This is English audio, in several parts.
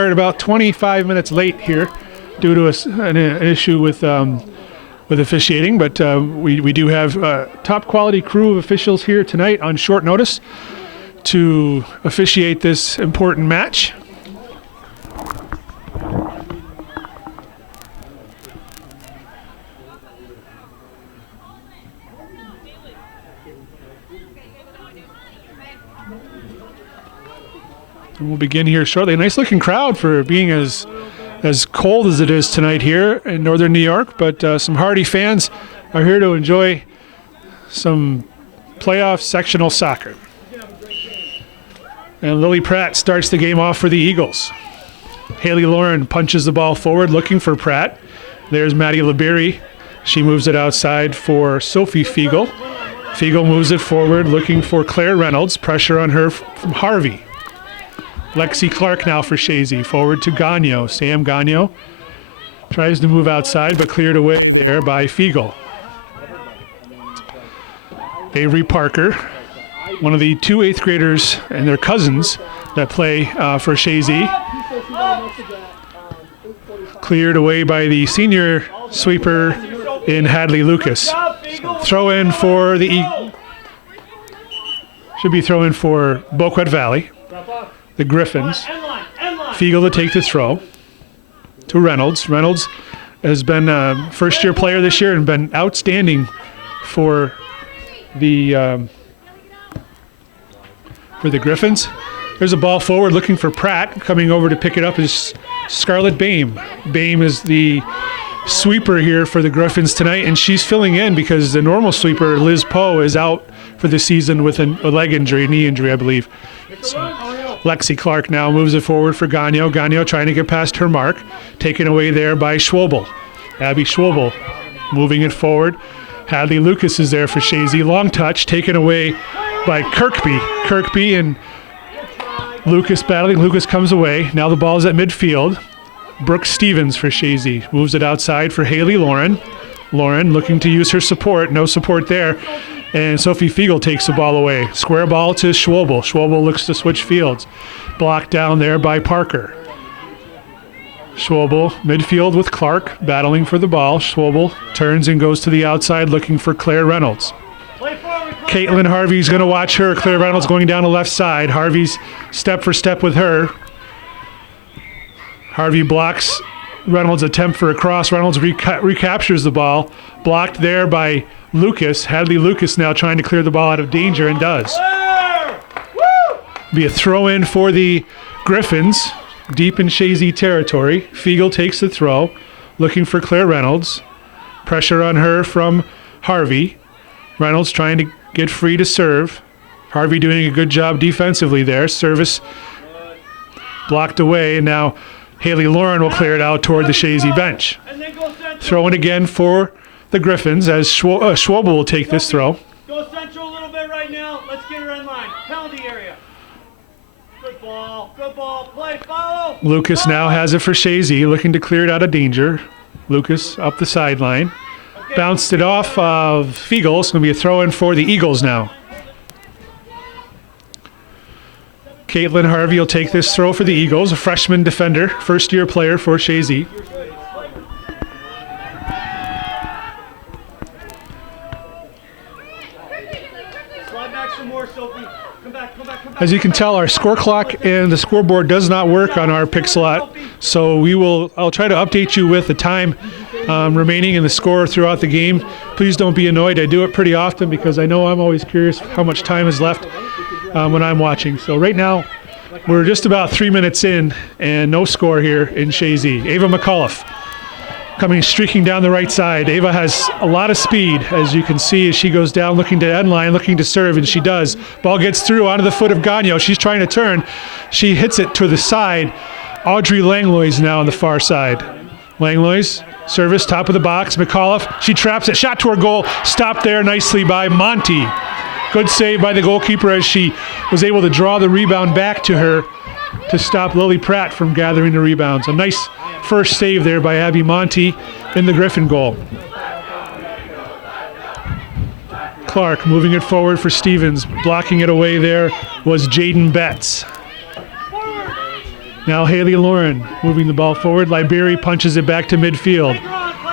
About 25 minutes late here due to an issue with officiating, but we do have top quality crew of officials here tonight on short notice to officiate this important match. And we'll begin here shortly. A nice looking crowd for being as cold as it is tonight here in northern New York, but some hardy fans are here to enjoy some playoff sectional soccer. And Lily Pratt starts the game off for the Eagles. Haley Lauren punches the ball forward looking for Pratt. There's Maddie Liberi. She moves it outside for Sophie Fiegel. Fiegel moves it forward looking for Claire Reynolds. Pressure on her from Harvey. Lexi Clark now for Chazy. Forward to Gagnon. Sam Gagnon tries to move outside but cleared away there by Fiegel. Avery Parker, one of the two 8th graders and their cousins that play for Chazy. Cleared away by the senior sweeper in Hadley Lucas. Throw in for the should be throw in for Boquet Valley. The Griffins. Fiegel to take the throw to Reynolds. Reynolds has been a first-year player this year and been outstanding for the Griffins. There's a ball forward looking for Pratt. Coming over to pick it up is Scarlett Bame. Bame is the sweeper here for the Griffins tonight, and she's filling in because the normal sweeper, Liz Poe, is out for the season with a leg injury, knee injury, I believe. So Lexi Clark now moves it forward for Gagnon. Gagnon trying to get past her mark. Taken away there by Schwobel. Abby Schwobel moving it forward. Hadley Lucas is there for Chazy. Long touch taken away by Kirkby. Kirkby and Lucas battling. Lucas comes away. Now the ball is at midfield. Brooke Stevens for Chazy. Moves it outside for Haley Lauren. Lauren looking to use her support. No support there. And Sophie Fiegel takes the ball away. Square ball to Schwobel. Schwobel looks to switch fields. Blocked down there by Parker. Schwobel, midfield with Clark, battling for the ball. Schwobel turns and goes to the outside looking for Claire Reynolds. Caitlin Harvey's going to watch her. Claire Reynolds going down the left side. Harvey's step for step with her. Harvey blocks Reynolds' attempt for a cross. Reynolds recaptures the ball. Blocked there by Lucas. Hadley Lucas now trying to clear the ball out of danger and does. Be a throw in for the Griffins deep in Chazy territory. Fiegel takes the throw looking for Claire Reynolds. Pressure on her from Harvey. Reynolds trying to get free to serve. Harvey doing a good job defensively there. Service blocked away, and now Haley Lauren will clear it out toward the Chazy bench. Throw in again for the Griffins as Schwobel will take this throw. Go central a little bit right now. Let's get her in line. Penalty area. Good ball. Good ball. Play. Follow. Lucas now has it for Chazy, looking to clear it out of danger. Lucas up the sideline. Okay. Bounced it off of Fiegel. It's going to be a throw in for the Eagles now. Caitlin Harvey will take this throw for the Eagles, a freshman defender, first-year player for Chazy. As you can tell, our score clock and the scoreboard does not work on our pick slot, so I'll try to update you with the time remaining in the score throughout the game. Please don't be annoyed. I do it pretty often because I know I'm always curious how much time is left when I'm watching. So right now, we're just about 3 minutes in and no score here in Chazy. Ava McAuliffe coming streaking down the right side. Ava has a lot of speed, as you can see, as she goes down looking to end line, looking to serve, and she does. Ball gets through onto the foot of Gagnon. She's trying to turn. She hits it to the side. Audrey Langlois now on the far side. Langlois, service, top of the box. McAuliffe, she traps it, shot to her goal. Stopped there nicely by Monty. Good save by the goalkeeper as she was able to draw the rebound back to her to stop Lily Pratt from gathering the rebounds. A nice first save there by Abby Monty in the Griffin goal. Clark moving it forward for Stevens. Blocking it away there was Jaden Betts. Now Haley Lauren moving the ball forward. Liberie punches it back to midfield.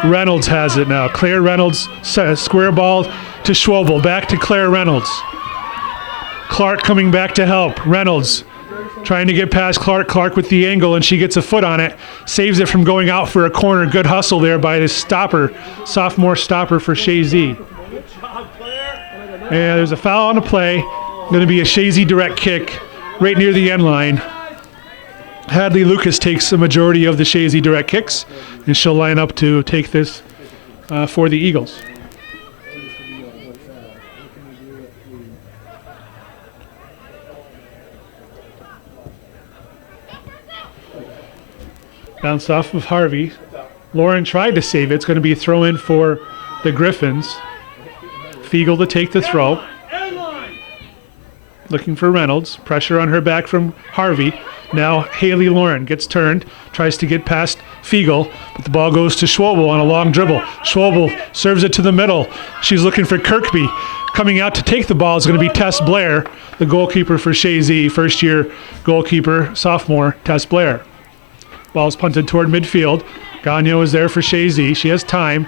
Reynolds has it now. Claire Reynolds, square ball to Schwobel. Back to Claire Reynolds. Clark coming back to help. Reynolds trying to get past Clark. Clark with the angle, and she gets a foot on it. Saves it from going out for a corner. Good hustle there by the stopper. Sophomore stopper for Chazy. And there's a foul on the play. Going to be a Chazy direct kick right near the end line. Hadley Lucas takes the majority of the Chazy direct kicks, and she'll line up to take this for the Eagles. Bounce off of Harvey. Lauren tried to save it. It's going to be a throw in for the Griffins. Fiegel to take the throw. Looking for Reynolds. Pressure on her back from Harvey. Now Haley Lauren gets turned, tries to get past Fiegel, but the ball goes to Schwobel on a long dribble. Schwobel serves it to the middle. She's looking for Kirkby. Coming out to take the ball is going to be Tess Blair, the goalkeeper for Chazy, first-year goalkeeper, sophomore Tess Blair. Ball's punted toward midfield. Gagnon is there for Chazy. She has time.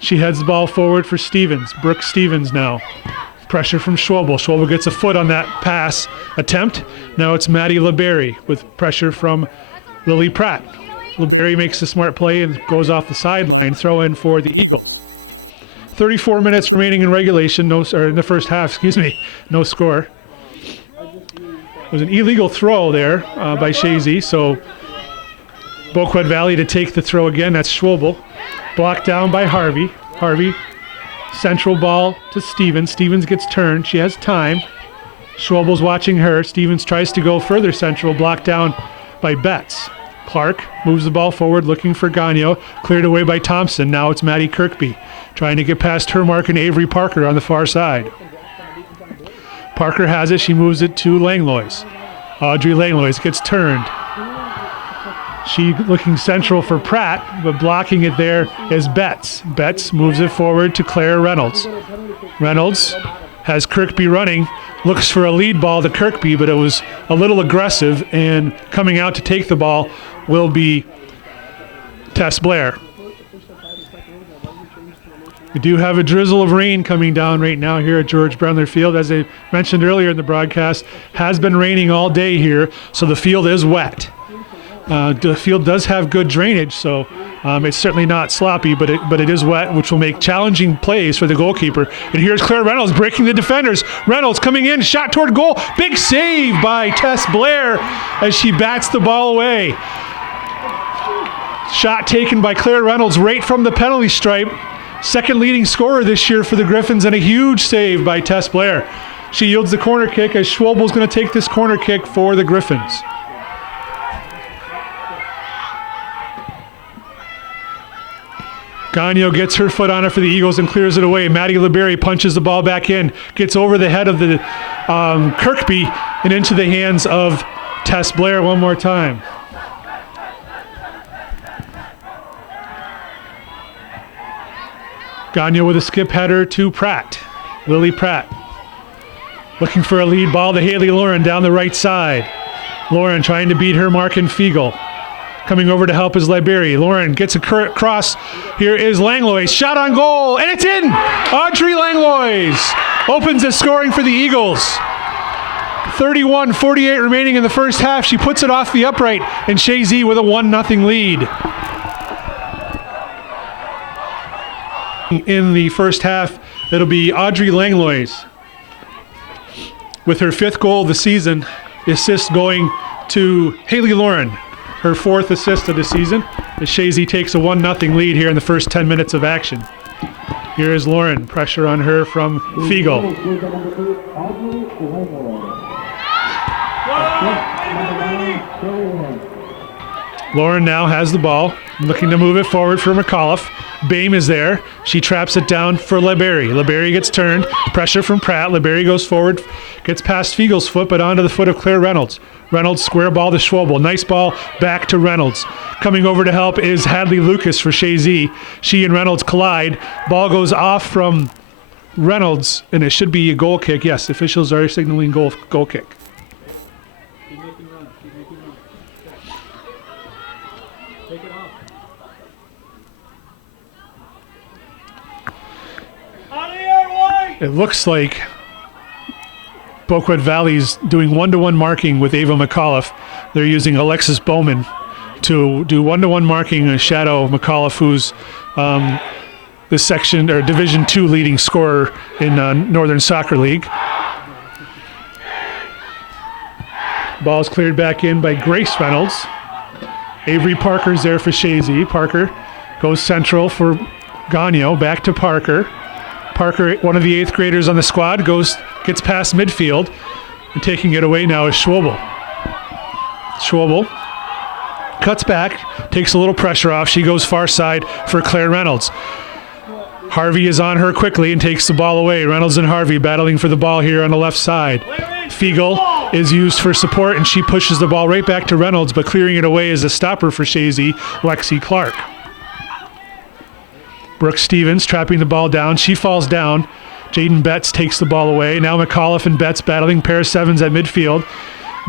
She heads the ball forward for Stevens. Brooke Stevens now. Pressure from Schwobel. Schwobel gets a foot on that pass attempt. Now it's Maddie LeBerry with pressure from Lily Pratt. LeBerry makes a smart play and goes off the sideline. Throw in for the Eagles. 34 minutes remaining in regulation. In the first half, no score. It was an illegal throw there by Chazy, so Boquet Valley to take the throw again. That's Schwobel. Blocked down by Harvey. Harvey, central ball to Stevens. Stevens gets turned. She has time. Schwobel's watching her. Stevens tries to go further central. Blocked down by Betts. Clark moves the ball forward, looking for Gagnon. Cleared away by Thompson. Now it's Maddie Kirkby trying to get past her mark and Avery Parker on the far side. Parker has it. She moves it to Langlois. Audrey Langlois gets turned. She looking central for Pratt, but blocking it there is Betts. Betts moves it forward to Claire Reynolds. Reynolds has Kirkby running, looks for a lead ball to Kirkby, but it was a little aggressive, and coming out to take the ball will be Tess Blair. We do have a drizzle of rain coming down right now here at George Brendler Field. As I mentioned earlier in the broadcast, has been raining all day here, so the field is wet. The field does have good drainage, so it's certainly not sloppy, but it is wet, which will make challenging plays for the goalkeeper. And here's Claire Reynolds breaking the defenders. Reynolds coming in, shot toward goal. Big save by Tess Blair as she bats the ball away. Shot taken by Claire Reynolds right from the penalty stripe. Second leading scorer this year for the Griffins, and a huge save by Tess Blair. She yields the corner kick as Schwobel's going to take this corner kick for the Griffins. Gagnon gets her foot on it for the Eagles and clears it away. Maddie LeBerry punches the ball back in, gets over the head of the Kirkby and into the hands of Tess Blair one more time. Gagnon with a skip header to Pratt. Lily Pratt looking for a lead ball to Haley Lauren down the right side. Lauren trying to beat her mark in Fiegel. Coming over to help is Liberie. Lauren gets a cross. Here is Langlois. Shot on goal, and it's in! Audrey Langlois opens the scoring for the Eagles. 31:48 remaining in the first half. She puts it off the upright, and Chazy with a 1-0 lead. In the first half, it'll be Audrey Langlois with her 5th goal of the season. Assist going to Haley Lauren. Her 4th assist of the season as Chazy takes a 1-0 lead here in the first 10 minutes of action. Here is Lauren. Pressure on her from Fiegel. Lauren now has the ball, looking to move it forward for McAuliffe. Bame is there. She traps it down for LeBerry. LeBerry gets turned. Pressure from Pratt. LeBerry goes forward, gets past Fiegel's foot, but onto the foot of Claire Reynolds. Reynolds square ball to Schwobel. Nice ball back to Reynolds. Coming over to help is Hadley Lucas for Chazy. She and Reynolds collide. Ball goes off from Reynolds, and it should be a goal kick. Yes, officials are signaling goal kick. Out of here, White! It looks like Boquet Valley's doing one-to-one marking with Ava McAuliffe. They're using Alexis Bowman to do one-to-one marking and shadow McAuliffe, who's the section or Division II leading scorer in Northern Soccer League. Ball's cleared back in by Grace Reynolds. Avery Parker's there for Chazy. Parker goes central for Gagnon. Back to Parker. Parker, one of the 8th graders on the squad, gets past midfield. And taking it away now is Schwabel. Schwabel cuts back, takes a little pressure off. She goes far side for Claire Reynolds. Harvey is on her quickly and takes the ball away. Reynolds and Harvey battling for the ball here on the left side. Fiegel is used for support, and she pushes the ball right back to Reynolds, but clearing it away is a stopper for Chazy, Lexi Clark. Brooke Stevens trapping the ball down. She falls down. Jaden Betts takes the ball away. Now McAuliffe and Betts battling, pair of sevens at midfield.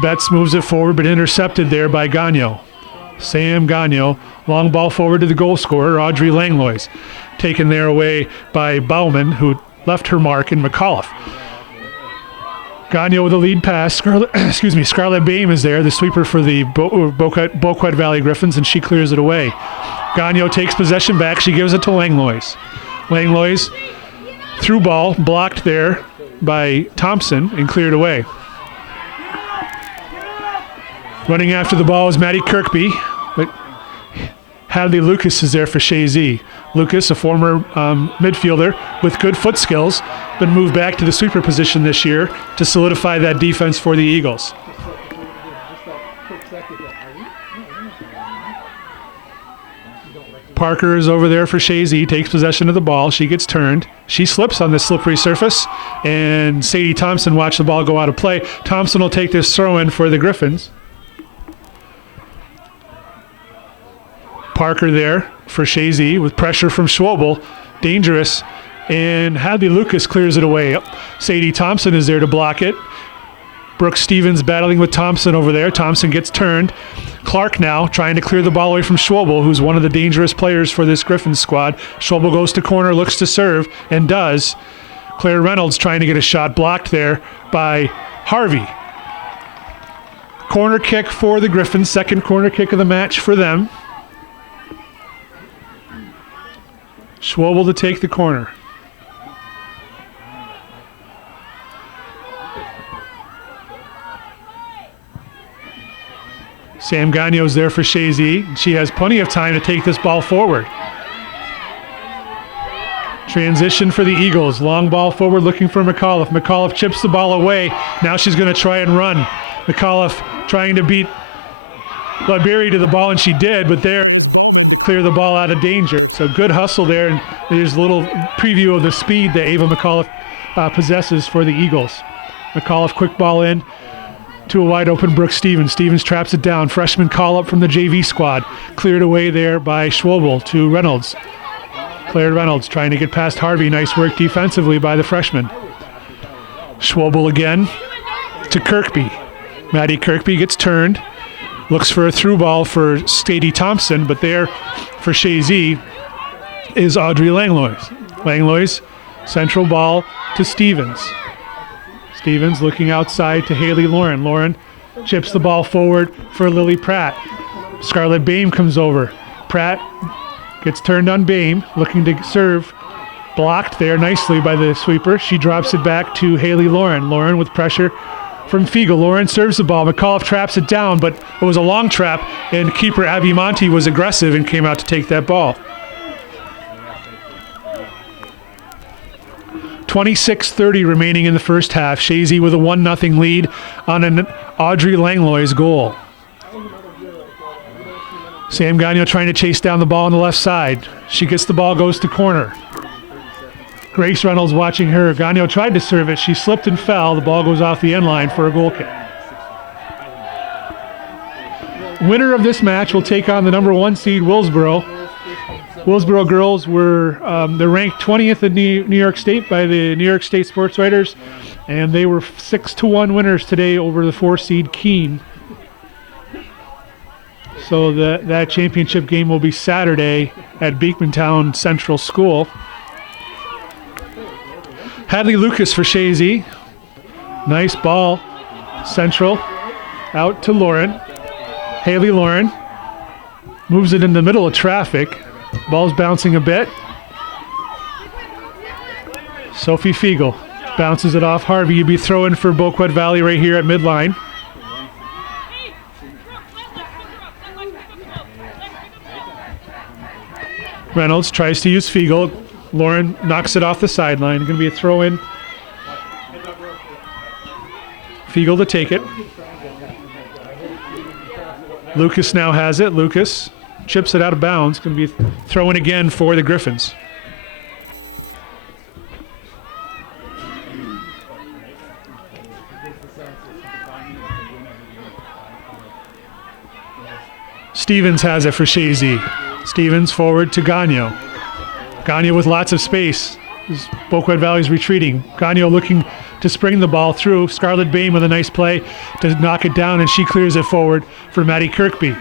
Betts moves it forward, but intercepted there by Gagnon. Sam Gagnon, long ball forward to the goal scorer, Audrey Langlois. Taken there away by Bauman, who left her mark in McAuliffe. Gagnon with a lead pass. Scarlett Bame is there, the sweeper for the Boquet Valley Griffins, and she clears it away. Gagnon takes possession back. She gives it to Langlois. Langlois, through ball, blocked there by Thompson and cleared away. Running after the ball is Maddie Kirkby, but Hadley Lucas is there for Chazy. Lucas, a former midfielder with good foot skills, been moved back to the sweeper position this year to solidify that defense for the Eagles. Parker is over there for Chazy, takes possession of the ball. She gets turned. She slips on the slippery surface, and Sadie Thompson watched the ball go out of play. Thompson will take this throw in for the Griffins. Parker there for Chazy with pressure from Schwabel. Dangerous. And Hadley Lucas clears it away. Sadie Thompson is there to block it. Brooke Stevens battling with Thompson over there. Thompson gets turned. Clark now trying to clear the ball away from Schwabel, who's one of the dangerous players for this Griffins squad. Schwabel goes to corner, looks to serve, and does. Claire Reynolds trying to get a shot blocked there by Harvey. Corner kick for the Griffins. Second corner kick of the match for them. Schwabel to take the corner. Sam Gagnon's there for Chazy. She has plenty of time to take this ball forward. Transition for the Eagles. Long ball forward looking for McAuliffe. McAuliffe chips the ball away. Now she's going to try and run. McAuliffe trying to beat Liberia to the ball, and she did, but there clear the ball out of danger. So good hustle there, and there's a little preview of the speed that Ava McAuliffe possesses for the Eagles. McAuliffe quick ball in to a wide open Brooke Stevens. Stevens traps it down. Freshman call up from the JV squad. Cleared away there by Schwabel to Reynolds. Claire Reynolds trying to get past Harvey. Nice work defensively by the freshman. Schwabel again to Kirkby. Maddie Kirkby gets turned. Looks for a through ball for Sadie Thompson, but there for Chazy is Audrey Langlois. Langlois, central ball to Stevens. Stevens looking outside to Haley Lauren. Lauren chips the ball forward for Lily Pratt. Scarlett Bame comes over. Pratt gets turned on Bame, looking to serve. Blocked there nicely by the sweeper. She drops it back to Haley Lauren. Lauren with pressure from Fiegel. Lauren serves the ball. McAuliffe traps it down, but it was a long trap, and keeper Abby Monty was aggressive and came out to take that ball. 26:30 remaining in the first half. Chazy with a 1-0 lead on an Audrey Langlois goal. Sam Gagnon trying to chase down the ball on the left side. She gets the ball, goes to corner. Grace Reynolds watching her. Gagnon tried to serve it. She slipped and fell. The ball goes off the end line for a goal kick. Winner of this match will take on the number 1 seed, Willsboro. Willsboro girls were they're ranked 20th in New York State by the New York State Sports Writers, and they were 6-1 winners today over the 4 seed Keene. So that championship game will be Saturday at Beekmantown Central School. Hadley Lucas for Chazy. Nice ball. Central. Out to Lauren. Haley Lauren. Moves it in the middle of traffic. Ball's bouncing a bit. Sophie Fiegel bounces it off Harvey. You'd be throwing for Boquet Valley right here at midline. Reynolds tries to use Fiegel. Lauren knocks it off the sideline. Going to be a throw in. Fiegel to take it. Lucas now has it. Lucas chips it out of bounds. Going to be throw in again for the Griffins. Stevens has it for Chazy. Stevens forward to Gagnon. Gagnon with lots of space. Boquet Valley's retreating. Gagnon looking to spring the ball through. Scarlett Bain with a nice play to knock it down, and she clears it forward for Maddie Kirkby.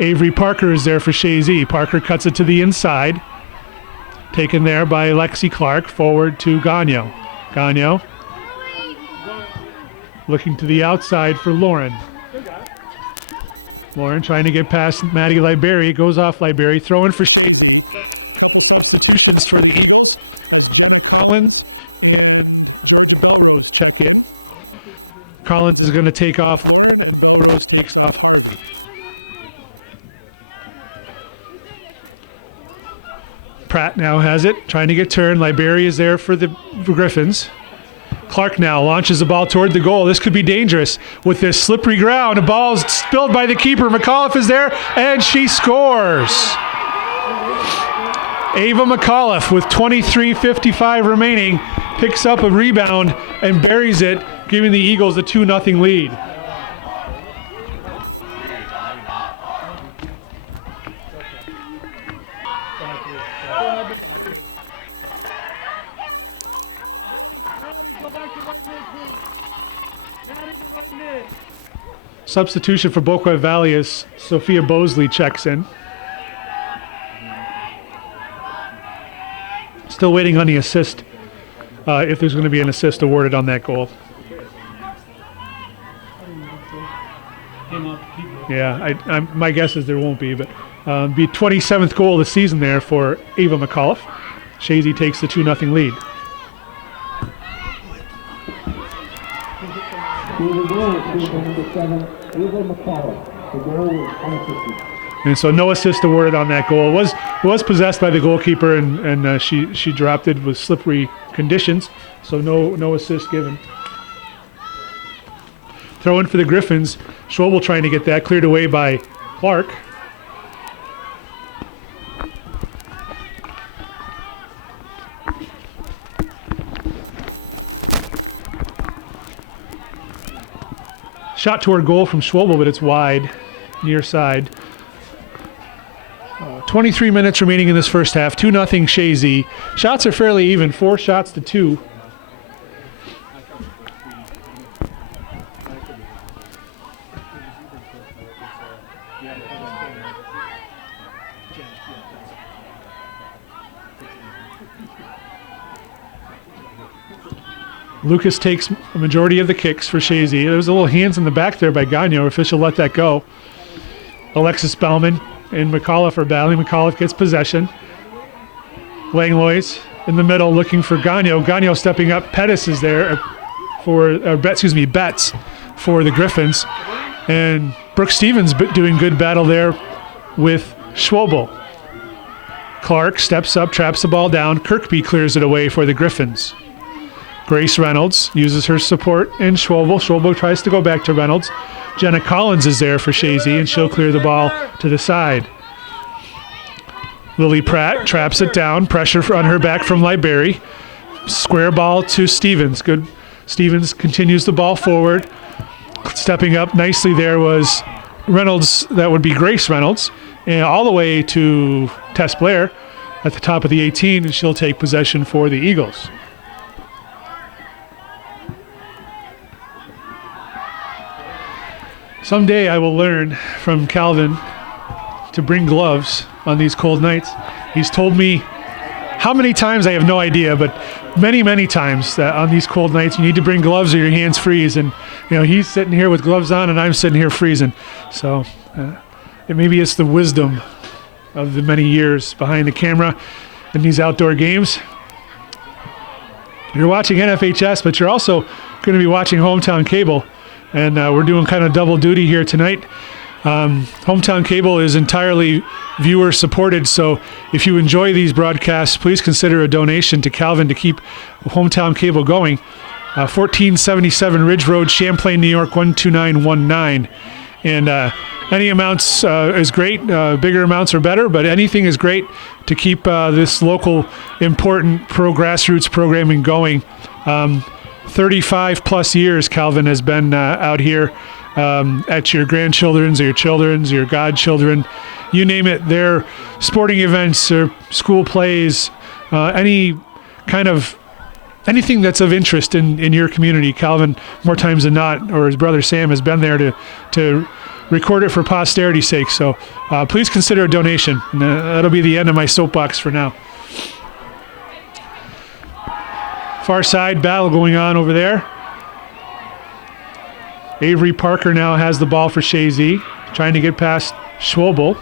Avery Parker is there for Chazy. Parker cuts it to the inside. Taken there by Lexi Clark. Forward to Gagnon. Gagnon looking to the outside for Lauren. Lauren trying to get past Maddie Libery. Goes off Libery. Throwing for Collins. Collins is going to take off. Pratt now has it. Trying to get turned. Libery is there for the Griffins. Clark now launches the ball toward the goal. This could be dangerous with this slippery ground. The ball's spilled by the keeper. McAuliffe is there, and she scores. Ava McAuliffe with 23:55 remaining picks up a rebound and buries it, giving the Eagles a 2-0 lead. Substitution for Boquet Valley as Sophia Bosley checks in. Still waiting on the assist, if there's going to be an assist awarded on that goal. Yeah, my guess is there won't be, but be 27th goal of the season there for Ava McAuliffe. Chazy takes the 2-0 lead. And so no assist awarded on that goal. It was possessed by the goalkeeper, and she dropped it with slippery conditions, so no assist given. Throw in for the Griffins. Schwobel trying to get that cleared away by Clark. Shot toward goal from Schwobel, but it's wide, near side. 23 minutes remaining in this first half. 2-0 Chazy. Shots are fairly even. 4 shots to 2. Lucas takes a majority of the kicks for Chazy. There was a little hands in the back there by Gagnon. Official let that go. Alexis Bellman and McAuliffe are battling. McAuliffe gets possession. Langlois in the middle looking for Gagnon. Gagnon stepping up. Pettis is there Betts for the Griffins. And Brooke Stevens doing good battle there with Schwobel. Clark steps up, traps the ball down. Kirkby clears it away for the Griffins. Grace Reynolds uses her support in Schwobel. Schwobel tries to go back to Reynolds. Jenna Collins is there for Chazy, and she'll clear the ball to the side. Lily Pratt traps it down. Pressure on her back from Libery. Square ball to Stevens. Good. Stevens continues the ball forward. Stepping up nicely there was Reynolds. That would be Grace Reynolds. And all the way to Tess Blair at the top of the 18, and she'll take possession for the Eagles. Someday I will learn from Calvin to bring gloves on these cold nights. He's told me how many times, I have no idea, but many, many times that on these cold nights you need to bring gloves or your hands freeze. And he's sitting here with gloves on and I'm sitting here freezing. So maybe it's the wisdom of the many years behind the camera in these outdoor games. You're watching NFHS, but you're also going to be watching Hometown Cable. And we're doing kind of double duty here tonight. Hometown Cable is entirely viewer supported, so if you enjoy these broadcasts, please consider a donation to Calvin to keep Hometown Cable going. 1477 Ridge Road, Champlain, New York 12919. And any amounts is great. Bigger amounts are better, but anything is great to keep this local important grassroots programming going. 35 plus years Calvin has been out here at your grandchildren's or your children's, your godchildren, you name it, their sporting events or school plays, any kind of anything that's of interest in your community. Calvin, more times than not, or his brother Sam, has been there to record it for posterity's sake. So please consider a donation. And that'll be the end of my soapbox for now. Far side battle going on over there. Avery Parker now has the ball for Chazy, trying to get past Schwobel.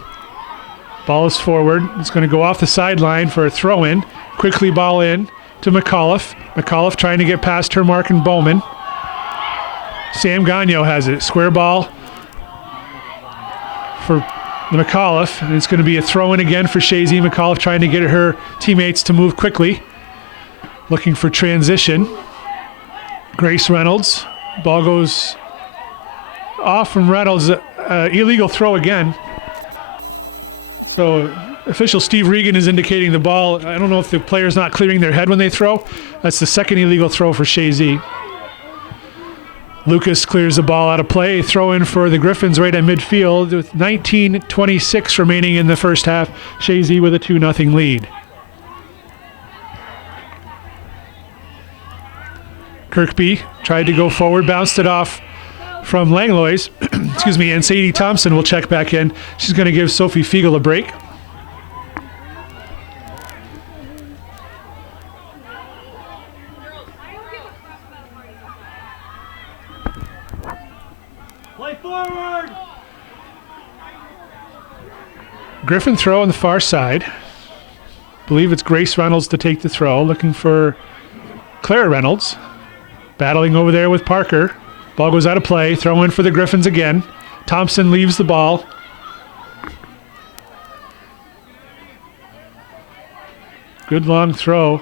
Ball is forward. It's going to go off the sideline for a throw-in. Quickly ball in to McAuliffe. McAuliffe trying to get past Hermark and Bowman. Sam Gagnon has it. Square ball for McAuliffe. And it's going to be a throw-in again for Chazy. McAuliffe trying to get her teammates to move quickly. Looking for transition. Grace Reynolds. Ball goes off from Reynolds. Illegal throw again. So official Steve Regan is indicating the ball. I don't know if the player's not clearing their head when they throw. That's the second illegal throw for Chazy. Lucas clears the ball out of play. Throw in for the Griffins right at midfield with 19:26 remaining in the first half. Chazy with a 2-0 lead. Kirkby tried to go forward, bounced it off from Langlois, excuse me, and Sadie Thompson will check back in. She's going to give Sophie Fiegel a break. Play forward. Griffin throw on the far side. Believe it's Grace Reynolds to take the throw, looking for Claire Reynolds. Battling over there with Parker. Ball goes out of play. Throw in for the Griffins again. Thompson leaves the ball. Good long throw.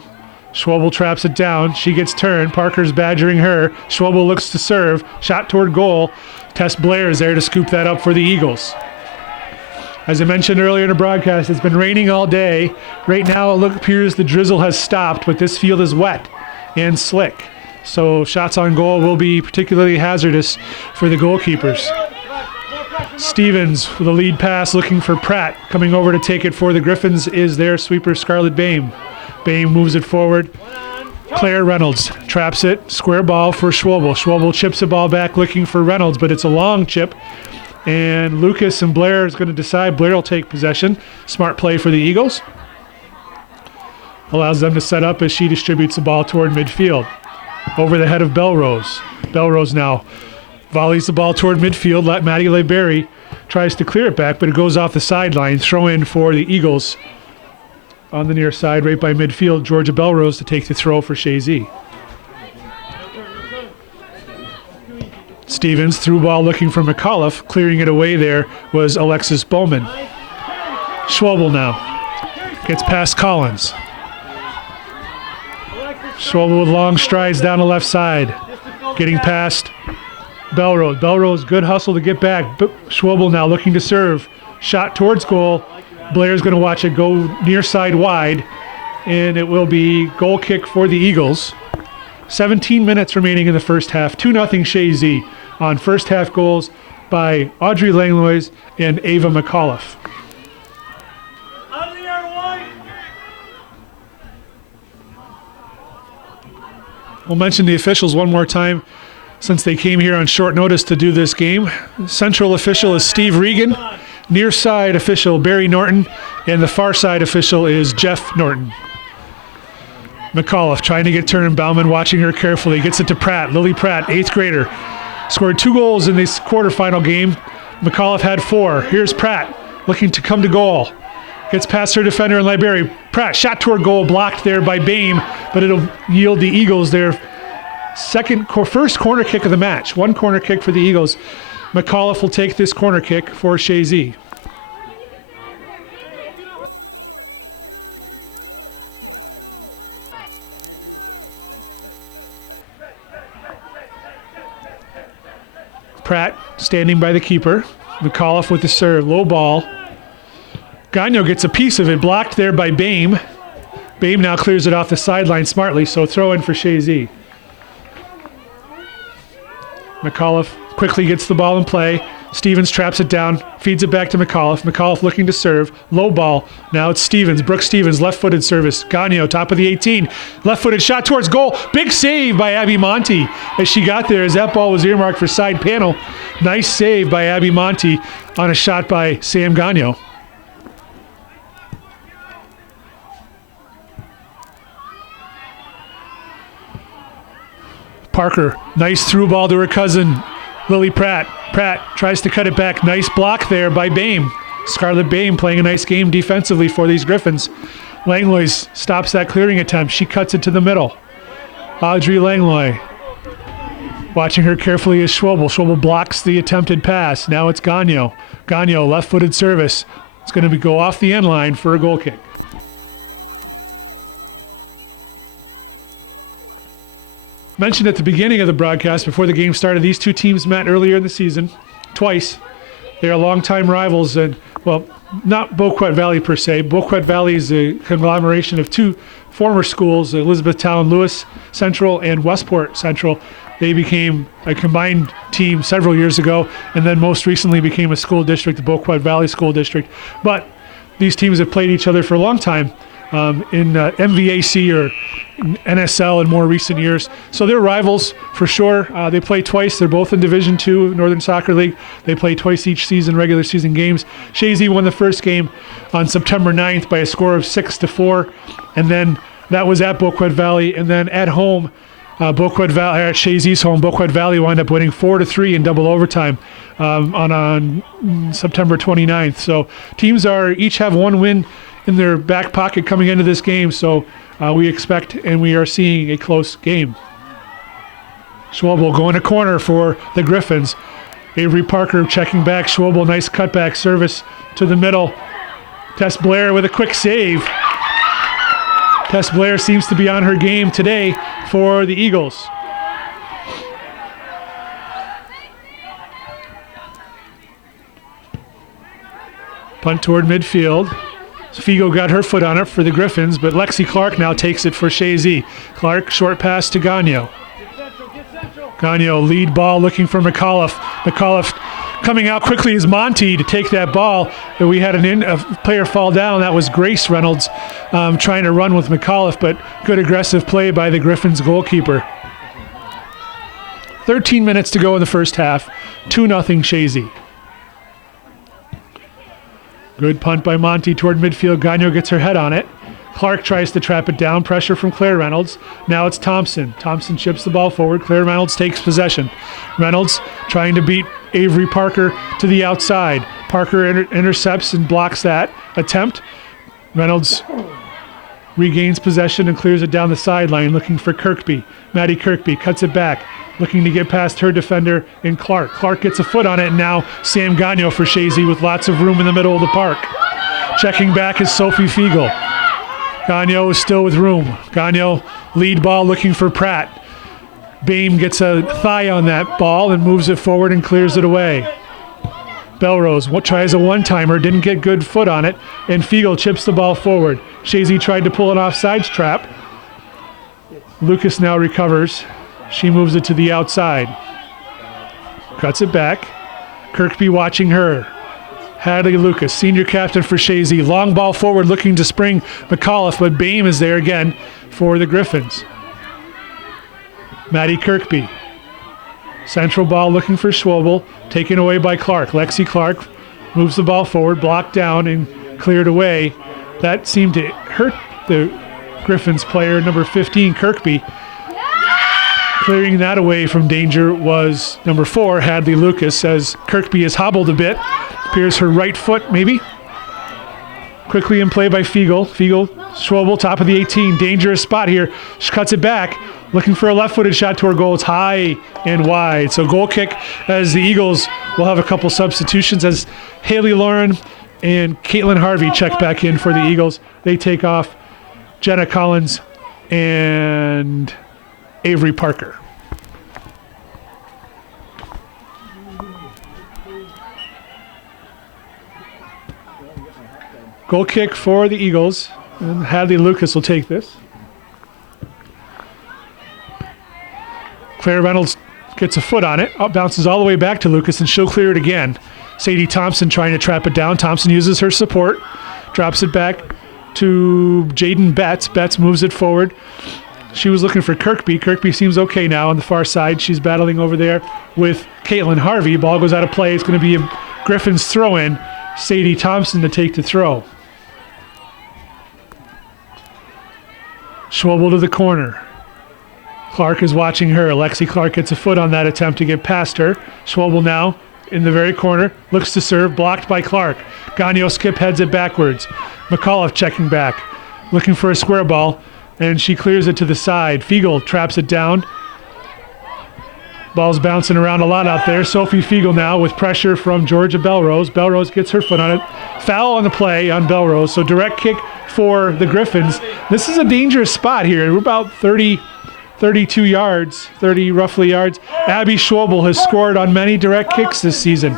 Schwobel traps it down. She gets turned. Parker's badgering her. Schwobel looks to serve. Shot toward goal. Tess Blair is there to scoop that up for the Eagles. As I mentioned earlier in the broadcast, it's been raining all day. Right now it appears the drizzle has stopped, but this field is wet and slick. So shots on goal will be particularly hazardous for the goalkeepers. Stevens with a lead pass looking for Pratt. Coming over to take it for the Griffins is their sweeper Scarlett Boehm. Boehm moves it forward. Claire Reynolds traps it. Square ball for Schwobel. Schwobel chips the ball back looking for Reynolds, but it's a long chip. And Lucas and Blair is going to decide. Blair will take possession. Smart play for the Eagles. Allows them to set up as she distributes the ball toward midfield. Over the head of Belrose. Belrose now volleys the ball toward midfield. Maddie LeBerry tries to clear it back, but it goes off the sideline. Throw in for the Eagles on the near side, right by midfield. Georgia Belrose to take the throw for Chazy. Stevens through ball looking for McAuliffe. Clearing it away there was Alexis Bowman. Schwobel now gets past Collins. Schwobel with long strides down the left side. Getting past Belrose. Belrose, good hustle to get back. Schwobel now looking to serve. Shot towards goal. Blair's going to watch it go near side wide. And it will be goal kick for the Eagles. 17 minutes remaining in the first half. 2-0 Chazy on first half goals by Audrey Langlois and Ava McAuliffe. We'll mention the officials one more time since they came here on short notice to do this game. Central official is Steve Regan. near side official Barry Norton, and the far side official is Jeff Norton. McAuliffe trying to get turned. Bauman watching her carefully. Gets it to Pratt. Lily Pratt, 8th grader. Scored 2 goals in this quarterfinal game. McAuliffe had 4. Here's Pratt looking to come to goal. Gets past her defender in Liberia. Pratt shot toward goal, blocked there by Bame, but it'll yield the Eagles their first corner kick of the match. 1 corner kick for the Eagles. McAuliffe will take this corner kick for Chazy. Pratt standing by the keeper. McAuliffe with the serve. Low ball. Gagnon gets a piece of it, blocked there by Bame. Bame now clears it off the sideline smartly, so throw in for Chazy. McAuliffe quickly gets the ball in play. Stevens traps it down, feeds it back to McAuliffe. McAuliffe looking to serve. Low ball. Now it's Stevens. Brooke Stevens, left-footed service. Gagnon, top of the 18. Left-footed shot towards goal. Big save by Abby Monty as she got there, as that ball was earmarked for side panel. Nice save by Abby Monty on a shot by Sam Gagnon. Parker, nice through ball to her cousin, Lily Pratt. Pratt tries to cut it back. Nice block there by Bame. Scarlett Bame playing a nice game defensively for these Griffins. Langlois stops that clearing attempt. She cuts it to the middle. Audrey Langlois watching her carefully is Schwobel. Schwobel blocks the attempted pass. Now it's Gagnon. Gagnon, left-footed service. It's going to go off the end line for a goal kick. Mentioned at the beginning of the broadcast, before the game started, these two teams met earlier in the season, twice. They are longtime rivals, and, well, not Boquet Valley per se. Boquet Valley is a conglomeration of 2 former schools, Elizabethtown Lewis Central and Westport Central. They became a combined team several years ago, and then most recently became a school district, the Boquet Valley School District. But these teams have played each other for a long time in MVAC or NSL in more recent years. So they're rivals for sure. They play twice. They're both in Division II, Northern Soccer League. They play twice each season, regular season games. Chazy won the first game on September 9th by a score of 6-4. And then that was at Boquet Valley. And then at home, Boquet Valley, at Chazy's home, Boquet Valley wound up winning 4-3 in double overtime on September 29th. So teams each have 1 win in their back pocket coming into this game, so we expect and we are seeing a close game. Schwobel going to corner for the Griffins. Avery Parker checking back. Schwobel, nice cutback service to the middle. Tess Blair with a quick save. Tess Blair seems to be on her game today for the Eagles. Punt toward midfield. Figo got her foot on it for the Griffins, but Lexi Clark now takes it for Chazy. Clark, short pass to Gagnon. Gagnon, lead ball looking for McAuliffe. McAuliffe coming out quickly is Monty to take that ball. We had a player fall down. That was Grace Reynolds trying to run with McAuliffe, but good aggressive play by the Griffins goalkeeper. 13 minutes to go in the first half. 2-0 Chazy. Good punt by Monty toward midfield. Gagnon gets her head on it. Clark tries to trap it down. Pressure from Claire Reynolds. Now it's Thompson. Thompson chips the ball forward. Claire Reynolds takes possession. Reynolds trying to beat Avery Parker to the outside. Parker intercepts and blocks that attempt. Reynolds regains possession and clears it down the sideline looking for Kirkby. Maddie Kirkby cuts it back, looking to get past her defender in Clark. Clark gets a foot on it, and now Sam Gagnon for Chazy with lots of room in the middle of the park. Checking back is Sophie Fiegel. Gagnon is still with room. Gagnon lead ball looking for Pratt. Bame gets a thigh on that ball and moves it forward and clears it away. Belrose tries a one-timer, didn't get good foot on it, and Fiegel chips the ball forward. Chazy tried to pull an offsides trap. Lucas now recovers. She moves it to the outside. Cuts it back. Kirkby watching her. Hadley Lucas, senior captain for Chazy. Long ball forward looking to spring McAuliffe, but Bame is there again for the Griffins. Maddie Kirkby. Central ball looking for Schwobel. Taken away by Clark. Lexi Clark moves the ball forward, blocked down and cleared away. That seemed to hurt the Griffins player, number 15, Kirkby. Clearing that away from danger was number 4, Hadley Lucas, as Kirkby is hobbled a bit. Appears her right foot, maybe. Quickly in play by Fiegel. Fiegel, Schwabel, top of the 18. Dangerous spot here. She cuts it back. Looking for a left-footed shot to her goal. It's high and wide. So goal kick as the Eagles will have a couple substitutions as Haley Lauren and Caitlin Harvey check back in for the Eagles. They take off Jenna Collins and Avery Parker. Goal kick for the Eagles, and Hadley Lucas will take this. Claire Reynolds gets a foot on it, bounces all the way back to Lucas, and she'll clear it again. Sadie Thompson trying to trap it down. Thompson uses her support, drops it back to Jaden Betts. Betts moves it forward. She was looking for Kirkby. Kirkby seems okay now on the far side. She's battling over there with Caitlin Harvey. Ball goes out of play. It's going to be a Griffins throw-in. Sadie Thompson to take the throw. Schwabel to the corner. Clark is watching her. Lexi Clark gets a foot on that attempt to get past her. Schwabel now in the very corner. Looks to serve. Blocked by Clark. Gagnon skip heads it backwards. McAuliffe checking back. Looking for a square ball. And she clears it to the side. Fiegel traps it down. Ball's bouncing around a lot out there. Sophie Fiegel now with pressure from Georgia Belrose. Belrose gets her foot on it. Foul on the play on Belrose. So direct kick for the Griffins. This is a dangerous spot here. We're about 32 yards, 30 roughly yards. Abby Schwabel has scored on many direct kicks this season.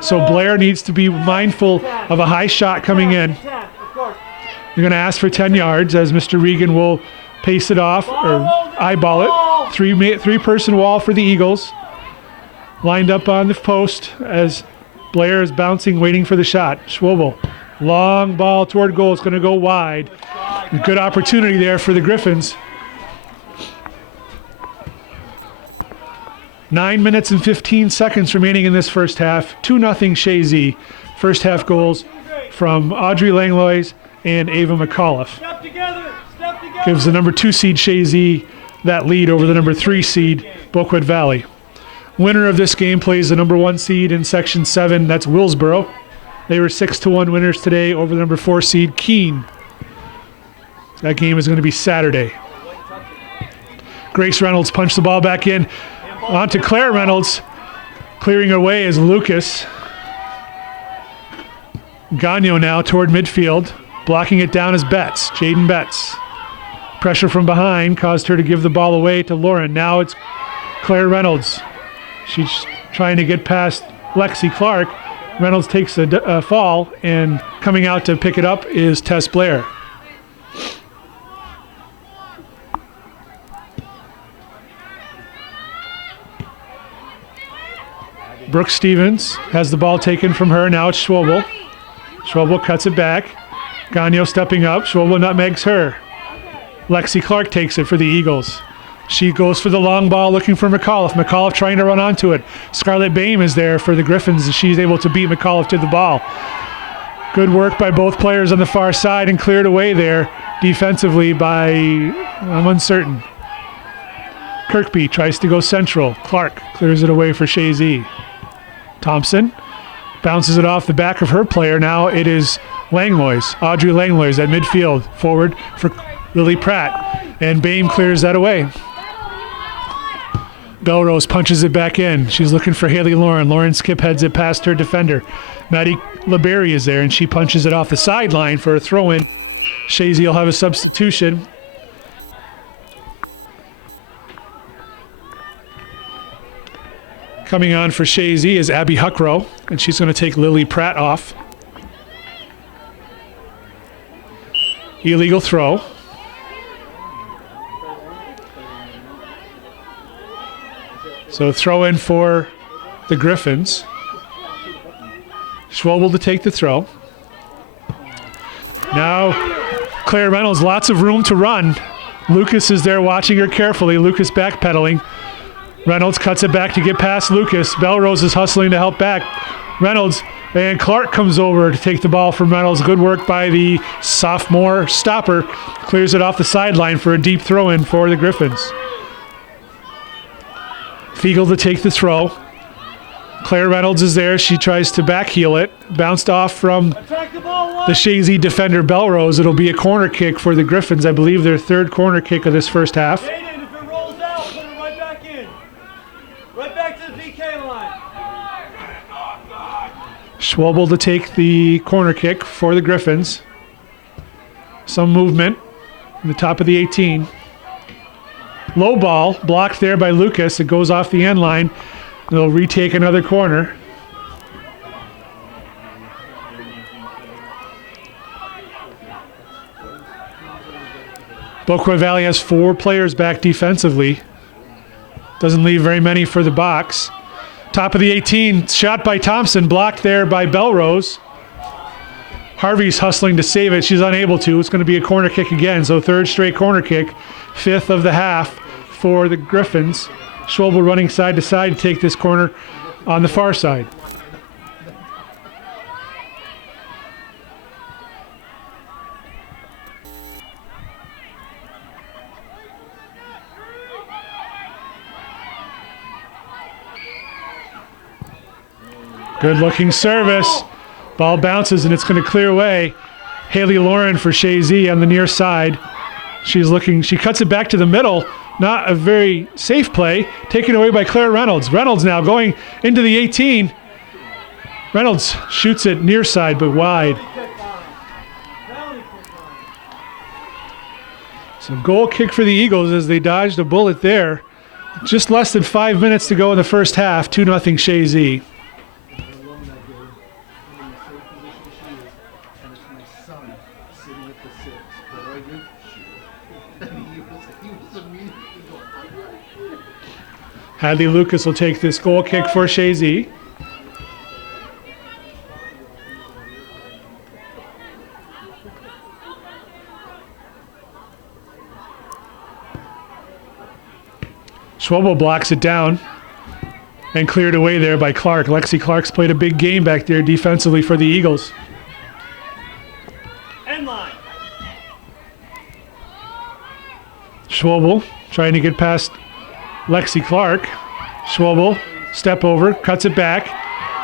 So Blair needs to be mindful of a high shot coming in. They're going to ask for 10 yards as Mr. Regan will pace it off or eyeball it. Three-person wall for the Eagles. Lined up on the post as Blair is bouncing, waiting for the shot. Schwabel, long ball toward goal. It's going to go wide. A good opportunity there for the Griffins. 9 minutes and 15 seconds remaining in this first half. 2-0 Chazy. First half goals from Audrey Langlois and Ava McAuliffe. Step together. Step together. Gives the number 2 seed Chazy that lead over the number 3 seed Boquet Valley. Winner of this game plays the number 1 seed in Section 7. That's Willsboro. They were 6-1 winners today over the number 4 seed Keene. That game is going to be Saturday. Grace Reynolds punched the ball back in. On to Claire Reynolds. Clearing away is Lucas. Gagnon now toward midfield. Blocking it down is Betts, Jaden Betts. Pressure from behind caused her to give the ball away to Lauren. Now it's Claire Reynolds. She's trying to get past Lexi Clark. Reynolds takes a fall, and coming out to pick it up is Tess Blair. Brooke Stevens has the ball taken from her. Now it's Schwabel. Schwabel cuts it back. Gagnon stepping up. Schwabel nutmegs her. Lexi Clark takes it for the Eagles. She goes for the long ball looking for McAuliffe. McAuliffe trying to run onto it. Scarlett Bame is there for the Griffins. She's able to beat McAuliffe to the ball. Good work by both players on the far side and cleared away there defensively by, I'm uncertain. Kirkby tries to go central. Clark clears it away for Chazy. Thompson bounces it off the back of her player. Now it is Langlois, Audrey Langlois at midfield. Forward for Lily Pratt. And Bame clears that away. Belrose punches it back in. She's looking for Haley Lauren. Lauren skip heads it past her defender. Maddie LeBerry is there, and she punches it off the sideline for a throw-in. Chazy will have a substitution. Coming on for Chazy is Abby Huckrow, and she's going to take Lily Pratt off. Illegal throw. So throw in for the Griffins. Schwabel to take the throw. Now Claire Reynolds, lots of room to run. Lucas is there watching her carefully. Lucas backpedaling. Reynolds cuts it back to get past Lucas. Belrose is hustling to help back. Reynolds And Clark comes over to take the ball from Reynolds. Good work by the sophomore stopper. Clears it off the sideline for a deep throw-in for the Griffins. Fiegel to take the throw. Claire Reynolds is there. She tries to backheel it. Bounced off from the Chazy defender, Belrose. It'll be a corner kick for the Griffins. I believe their third corner kick of this first half. Jaden, if it rolls out, put it right back in. Right back to the VK line. Schwabel to take the corner kick for the Griffins. Some movement in the top of the 18. Low ball, blocked there by Lucas. It goes off the end line. They'll retake another corner. Boquet Valley has 4 players back defensively. Doesn't leave very many for the box. Top of the 18, shot by Thompson, blocked there by Belrose. Harvey's hustling to save it. She's unable to. It's going to be a corner kick again. So third straight corner kick, 5th of the half for the Griffins. Schwabel running side to side to take this corner on the far side. Good looking service. Ball bounces and it's going to clear away. Haley Lauren for Chazy on the near side. She's looking, she cuts it back to the middle. Not a very safe play. Taken away by Claire Reynolds. Reynolds now going into the 18. Reynolds shoots it near side but wide. So goal kick for the Eagles as they dodged a bullet there. Just less than 5 minutes to go in the first half. 2-0 Chazy. Hadley Lucas will take this goal kick for Chazy. Schwabel blocks it down and cleared away there by Clark. Lexi Clark's played a big game back there defensively for the Eagles. End line. Schwabel trying to get past Lexi Clark. Schwabel, step over, cuts it back.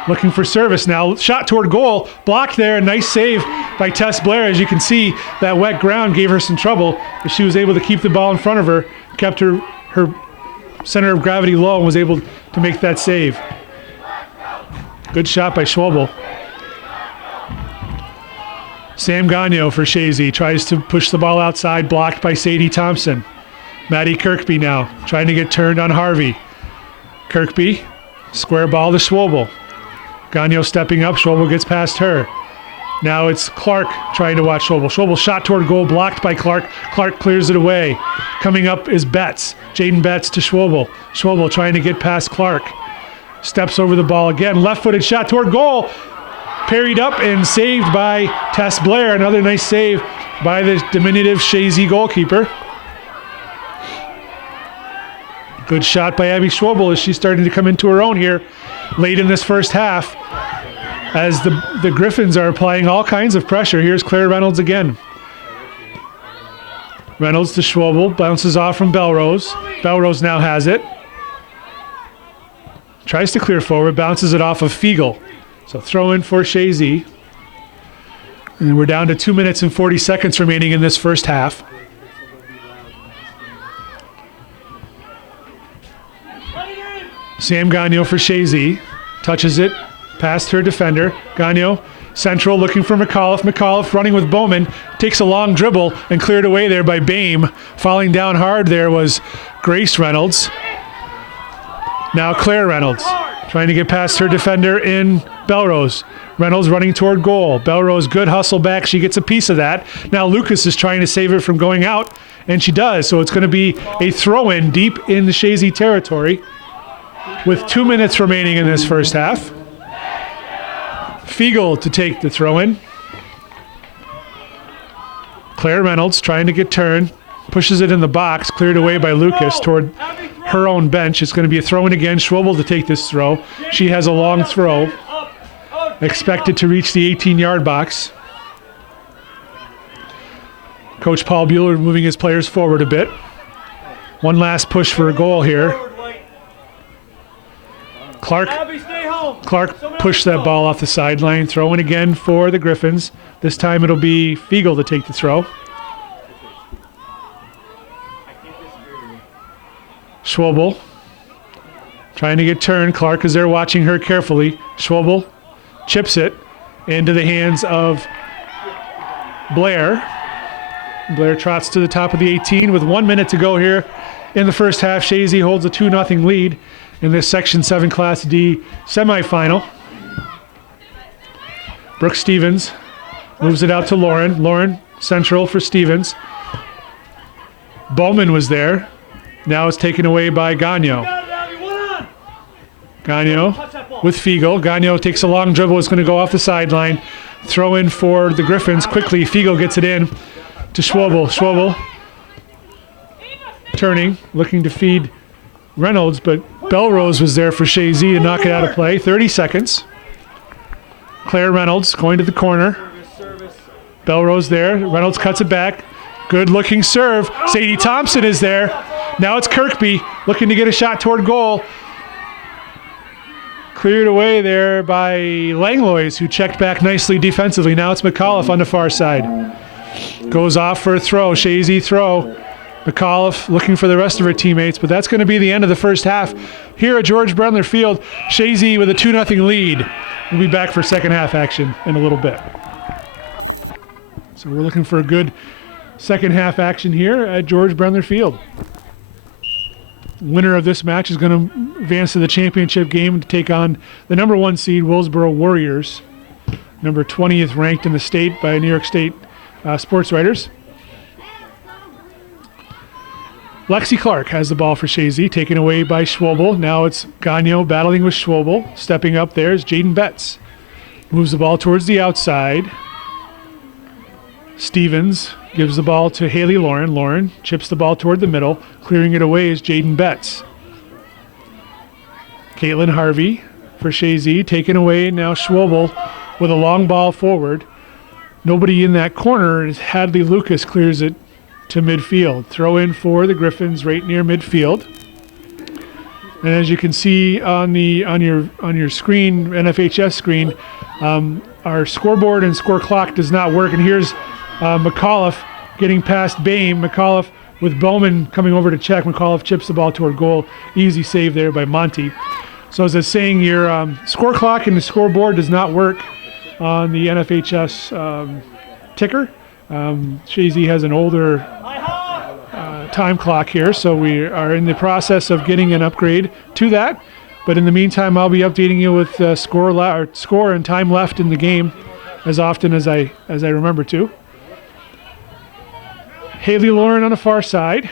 Looking for service now. Shot toward goal. Blocked there. A nice save by Tess Blair. As you can see, that wet ground gave her some trouble, but she was able to keep the ball in front of her, kept her center of gravity low, and was able to make that save. Good shot by Schwabel. Sam Gagnon for Chazy tries to push the ball outside, blocked by Sadie Thompson. Maddie Kirkby now trying to get turned on Harvey. Kirkby, square ball to Schwabel. Gagnon stepping up, Schwabel gets past her. Now it's Clark trying to watch Schwabel. Schwabel shot toward goal, blocked by Clark. Clark clears it away. Coming up is Betts. Jaden Betts to Schwabel. Schwabel trying to get past Clark. Steps over the ball again. Left-footed shot toward goal. Parried up and saved by Tess Blair. Another nice save by the diminutive Chazy goalkeeper. Good shot by Abby Schwabel as she's starting to come into her own here late in this first half as the Griffins are applying all kinds of pressure. Here's Claire Reynolds again. Reynolds to Schwabel, bounces off from Belrose. Belrose now has it. Tries to clear forward, bounces it off of Fiegel. So throw in for Chazy. And we're down to 2 minutes and 40 seconds remaining in this first half. Sam Gagnon for Chazy. Touches it past her defender. Gagnon, central, looking for McAuliffe. McAuliffe running with Bowman. Takes a long dribble and cleared away there by Bame. Falling down hard there was Grace Reynolds. Now Claire Reynolds trying to get past her defender in Belrose. Reynolds running toward goal. Belrose, good hustle back. She gets a piece of that. Now Lucas is trying to save it from going out, and she does. So it's going to be a throw-in deep in the Chazy territory with 2 minutes remaining in this first half. Fiegel to take the throw-in. Claire Reynolds trying to get turned. Pushes it in the box, cleared away by Lucas toward her own bench. It's going to be a throw-in again. Schwabel to take this throw. She has a long throw. expected to reach the 18-yard box. Coach Paul Bueller moving his players forward a bit. One last push for a goal here. Clark pushed that ball off the sideline. Throwing again for the Griffins. This time it'll be Fiegel to take the throw. Schwobel trying to get turned. Clark is there watching her carefully. Schwobel chips it into the hands of Blair. Blair trots to the top of the 18 with 1 minute to go here in the first half. Chazy holds a 2-0 lead in this Section 7 Class D semifinal. Brooke Stevens moves it out to Lauren. Lauren central for Stevens. Bowman was there. Now it's taken away by Gagnon. Gagnon with Fiegel. Gagnon takes a long dribble. It's going to go off the sideline. Throw in for the Griffins. Quickly, Fiegel gets it in to Schwobel. Schwobel turning, looking to feed Reynolds, but Belrose was there for Chazy to knock it out of play. 30 seconds. Claire Reynolds going to the corner. Belrose there. Reynolds cuts it back. Good looking serve. Sadie Thompson is there. Now it's Kirkby looking to get a shot toward goal. Cleared away there by Langlois, who checked back nicely defensively. Now it's McAuliffe on the far side. Goes off for a throw. Chazy throw. McAuliffe looking for the rest of her teammates, but that's going to be the end of the first half here at George Brendler Field. Chazy with a 2-0 lead. We'll be back for second half action in a little bit. So we're looking for a good second half action here at George Brendler Field. Winner of this match is going to advance to the championship game to take on the number 1 seed Willsboro Warriors, number 20th ranked in the state by New York State sports writers. Lexi Clark has the ball for Chazy, taken away by Schwobel. Now it's Gagnon battling with Schwobel. Stepping up there is Jaden Betts. Moves the ball towards the outside. Stevens gives the ball to Haley Lauren. Lauren chips the ball toward the middle. Clearing it away is Jaden Betts. Caitlin Harvey for Chazy, taken away. Now Schwobel with a long ball forward. Nobody in that corner. As Hadley Lucas clears it to midfield. Throw in for the Griffins right near midfield. And as you can see on your screen, NFHS screen, our scoreboard and score clock does not work. And here's McAuliffe getting past Boehm. McAuliffe with Bowman coming over to check. McAuliffe chips the ball toward goal. Easy save there by Monty. So as I was saying, your score clock and the scoreboard does not work on the NFHS ticker. Chazy has an older time clock here, so we are in the process of getting an upgrade to that. But in the meantime, I'll be updating you with score and time left in the game as often as I remember to. Haley Lauren on the far side,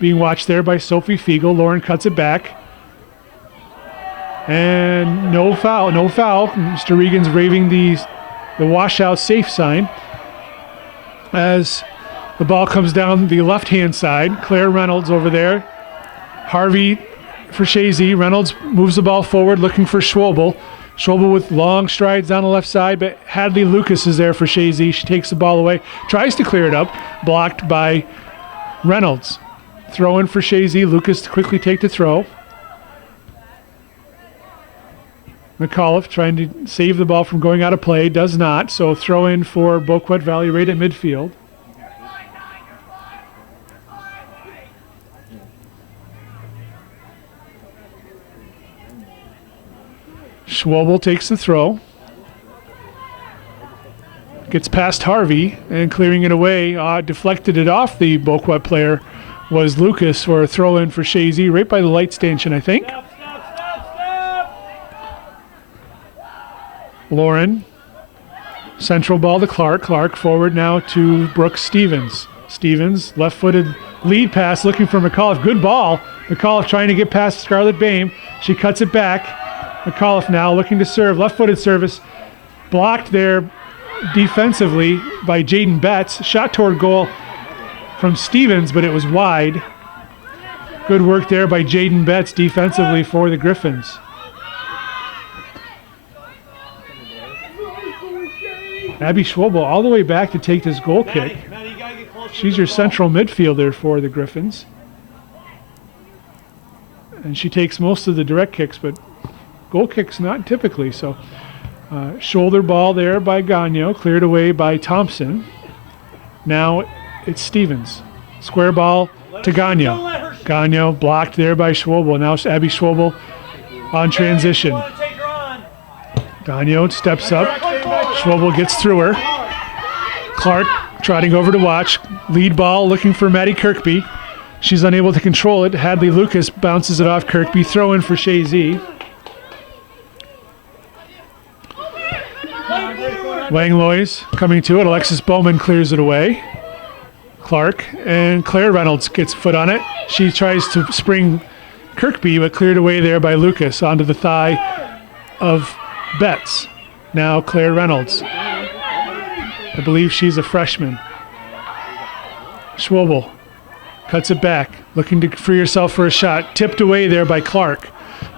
being watched there by Sophie Fiegel. Lauren cuts it back. And no foul. Mr. Regan's waving the washout safe sign as the ball comes down the left-hand side. Claire Reynolds over there. Harvey for Chazy. Reynolds moves the ball forward looking for Schwobel. Schwobel with long strides down the left side, but Hadley Lucas is there for Chazy. She takes the ball away, tries to clear it up, blocked by Reynolds. Throw in for Chazy. Lucas to quickly take the throw. McAuliffe trying to save the ball from going out of play, does not, so throw in for Boquet Valley right at midfield. Schwobel takes the throw. Gets past Harvey and clearing it away, deflected it off the Boquet player was Lucas for a throw in for Chazy right by the light stanchion, I think. Lauren, central ball to Clark. Clark forward now to Brooke Stevens. Stevens, left-footed lead pass looking for McAuliffe. Good ball. McAuliffe trying to get past Scarlett Boehm. She cuts it back. McAuliffe now looking to serve. Left-footed service. Blocked there defensively by Jaden Betts. Shot toward goal from Stevens, but it was wide. Good work there by Jaden Betts defensively for the Griffins. Abby Schwobel all the way back to take this goal kick. Maddie, you gotta get closer to She's the your ball. central midfielder for the Griffins. And she takes most of the direct kicks, but goal kicks not typically. So shoulder ball there by Gagno, cleared away by Thompson. Now it's Stevens. Square ball to Gagno. Gagno blocked there by Schwobel. Now it's Abby Schwobel on transition. Wanna take her on. Gagno steps up. Schwobel gets through her. Clark trotting over to watch. Lead ball looking for Maddie Kirkby. She's unable to control it. Hadley Lucas bounces it off Kirkby. Throw in for Chazy. Langlois coming to it. Alexis Bowman clears it away. Clark and Claire Reynolds gets foot on it. She tries to spring Kirkby, but cleared away there by Lucas onto the thigh of Betts. Now Claire Reynolds. I believe she's a freshman. Schwobel cuts it back, looking to free herself for a shot. Tipped away there by Clark.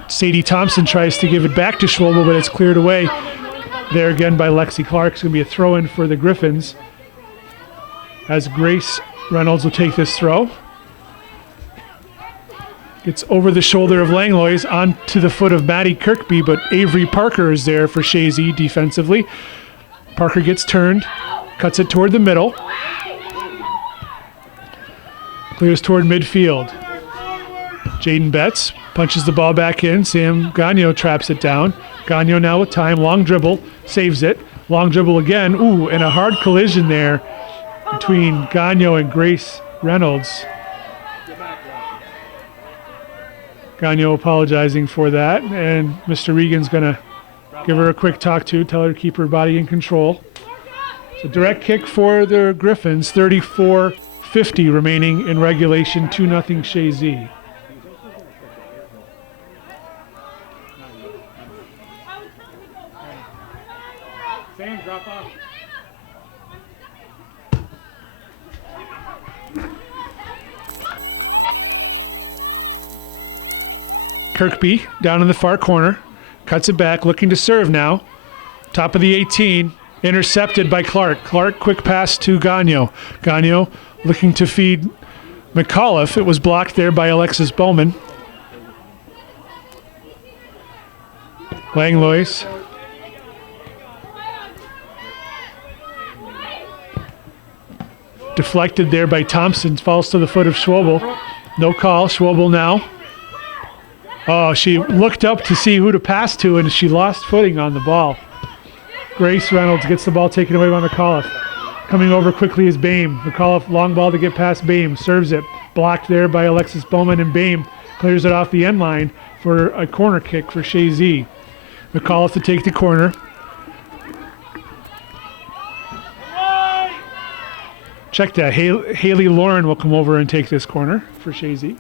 Sadie Thompson tries to give it back to Schwobel, but it's cleared away there again by Lexi Clark. It's going to be a throw-in for the Griffins, as Grace Reynolds will take this throw. It's over the shoulder of Langlois onto the foot of Maddie Kirkby, but Avery Parker is there for Chazy defensively. Parker gets turned, cuts it toward the middle. Clears toward midfield. Jaden Betts punches the ball back in. Sam Gagno traps it down. Gagno now with time. Long dribble. Saves it. Long dribble again. Ooh, and a hard collision there between Gagno and Grace Reynolds. Gagno apologizing for that. And Mr. Regan's going to give her a quick talk to, tell her to keep her body in control. So direct kick for the Griffins. 34:50 remaining in regulation. 2-0 Chazy. Sam, drop off. Kirkby down in the far corner. Cuts it back, looking to serve now. Top of the 18. Intercepted by Clark. Clark, quick pass to Gagno. Gagno looking to feed McAuliffe. It was blocked there by Alexis Bowman. Langlois. Deflected there by Thompson. Falls to the foot of Schwobel. No call. Schwobel now. Oh, she looked up to see who to pass to, and she lost footing on the ball. Grace Reynolds gets the ball taken away by McAuliffe. Coming over quickly is Bame. McAuliffe, long ball to get past Bame. Serves it. Blocked there by Alexis Bowman, and Bame clears it off the end line for a corner kick for Chazy. McAuliffe to take the corner. Check that. Haley Lauren will come over and take this corner for Chazy.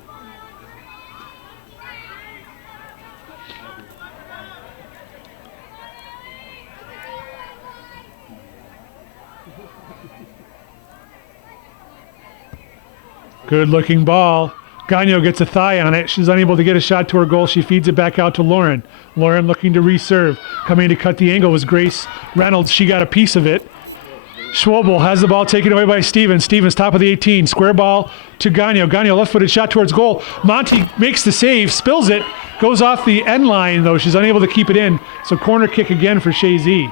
Good looking ball. Gagno gets a thigh on it. She's unable to get a shot to her goal. She feeds it back out to Lauren. Lauren looking to reserve. Coming to cut the angle was Grace Reynolds. She got a piece of it. Schwobel has the ball taken away by Stevens. Stevens top of the 18. Square ball to Gagno. Gagno left-footed shot towards goal. Monty makes the save, spills it, goes off the end line though. She's unable to keep it in. So corner kick again for Chazy.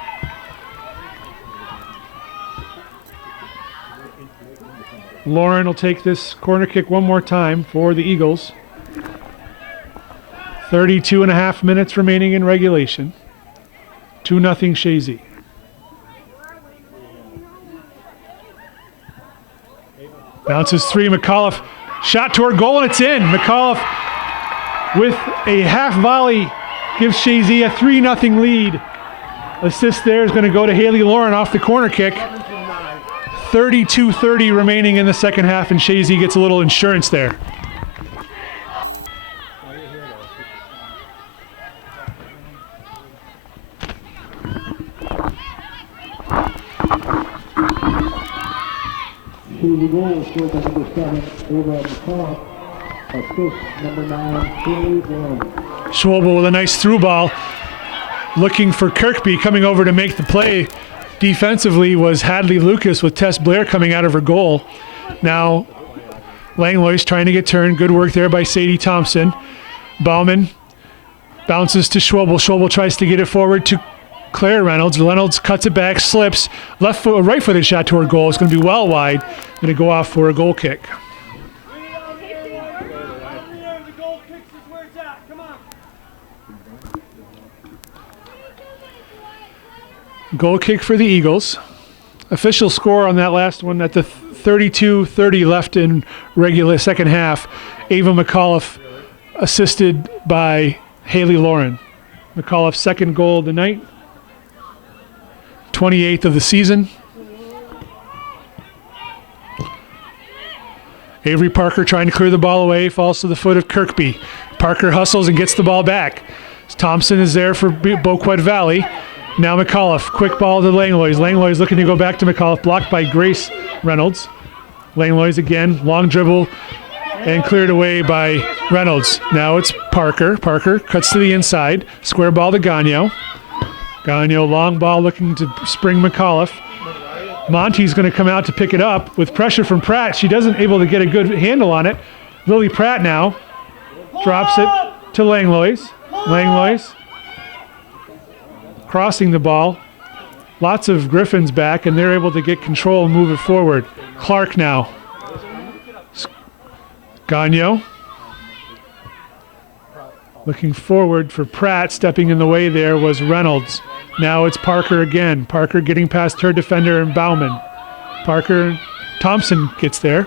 Lauren will take this corner kick one more time for the Eagles. 32.5 minutes remaining in regulation. 2-0 Chazy. Bounces three, McAuliffe. Shot toward goal, and it's in. McAuliffe with a half volley gives Chazy a 3-0 lead. Assist there is going to go to Haley Lauren off the corner kick. 32:30 remaining in the second half, and Chazy gets a little insurance there. The goal scored by number 7 over at McCall. Assist number 9, Haley Lauren. Schwobel with a nice through ball. Looking for Kirkby coming over to make the play. defensively was Hadley Lucas with Tess Blair coming out of her goal. Now Langlois trying to get turned. Good work there by Sadie Thompson. Bauman bounces to Schwabel. Schwabel tries to get it forward to Claire Reynolds. Reynolds cuts it back, slips. Left foot, right-footed shot to her goal. It's going to be well wide. Going to go off for a goal kick. The goal kicks is where it's at. Come on. Goal kick for the Eagles. Official score on that last one at the 32-30 left in regular second half. Ava McAuliffe assisted by Haley Lauren. McAuliffe's second goal of the night. 28th of the season. Avery Parker trying to clear the ball away, falls to the foot of Kirkby. Parker hustles and gets the ball back. Thompson is there for Boquet Valley. Now McAuliffe, quick ball to Langlois. Langlois looking to go back to McAuliffe, blocked by Grace Reynolds. Langlois again, long dribble, and cleared away by Reynolds. Now it's Parker. Parker cuts to the inside, square ball to Gagnon. Gagnon, long ball looking to spring McAuliffe. Monty's going to come out to pick it up with pressure from Pratt. She doesn't able to get a good handle on it. Lily Pratt now drops it to Langlois. Langlois crossing the ball. Lots of Griffins back, and they're able to get control and move it forward. Clark now. Gagnon looking forward for Pratt. Stepping in the way there was Reynolds. Now it's Parker again. Parker getting past her defender and Bauman. Parker, Thompson gets there.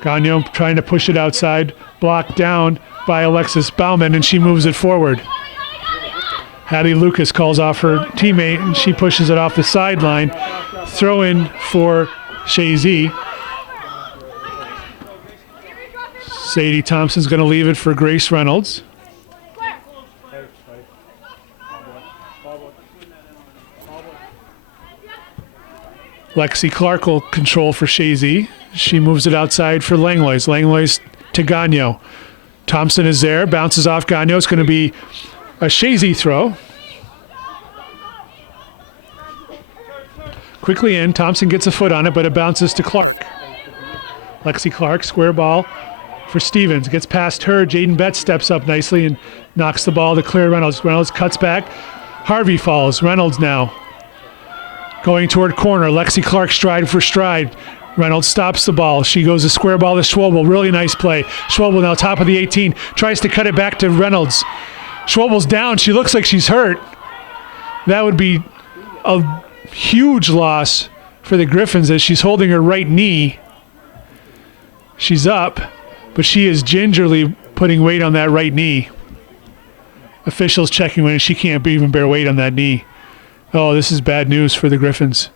Gagnon trying to push it outside. Blocked down by Alexis Bauman, and she moves it forward. Hattie Lucas calls off her teammate, and she pushes it off the sideline. Throw in for Chazy. Sadie Thompson's going to leave it for Grace Reynolds. Lexi Clark will control for Chazy. She moves it outside for Langlois. Langlois to Gagnon. Thompson is there, bounces off Gagnon. It's going to be a Chazy throw. Quickly in, Thompson gets a foot on it, but it bounces to Clark. Lexi Clark, square ball for Stevens. Gets past her. Jaden Betts steps up nicely and knocks the ball to Claire Reynolds. Reynolds cuts back. Harvey falls. Reynolds now going toward corner. Lexi Clark stride for stride. Reynolds stops the ball. She goes a square ball to Schwabel. Really nice play. Schwabel now top of the 18. Tries to cut it back to Reynolds. Schwabel's down. She looks like she's hurt. That would be a huge loss for the Griffins as she's holding her right knee. She's up, but she is gingerly putting weight on that right knee. Officials checking when she can't even bear weight on that knee. Oh, this is bad news for the Griffins.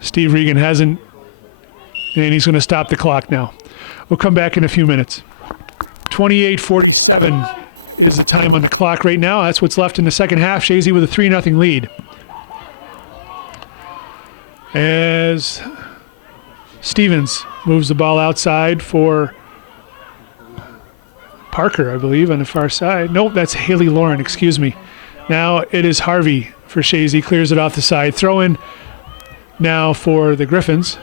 Steve Regan hasn't, and he's going to stop the clock now. We'll come back in a few minutes. 28:47 is the time on the clock right now. That's what's left in the second half. Chazy with a 3-0 lead. As Stevens moves the ball outside for Parker, I believe, on the far side. Nope, that's Haley Lauren, excuse me. Now it is Harvey for Chazy, clears it off the side. Throw in now for the Griffins.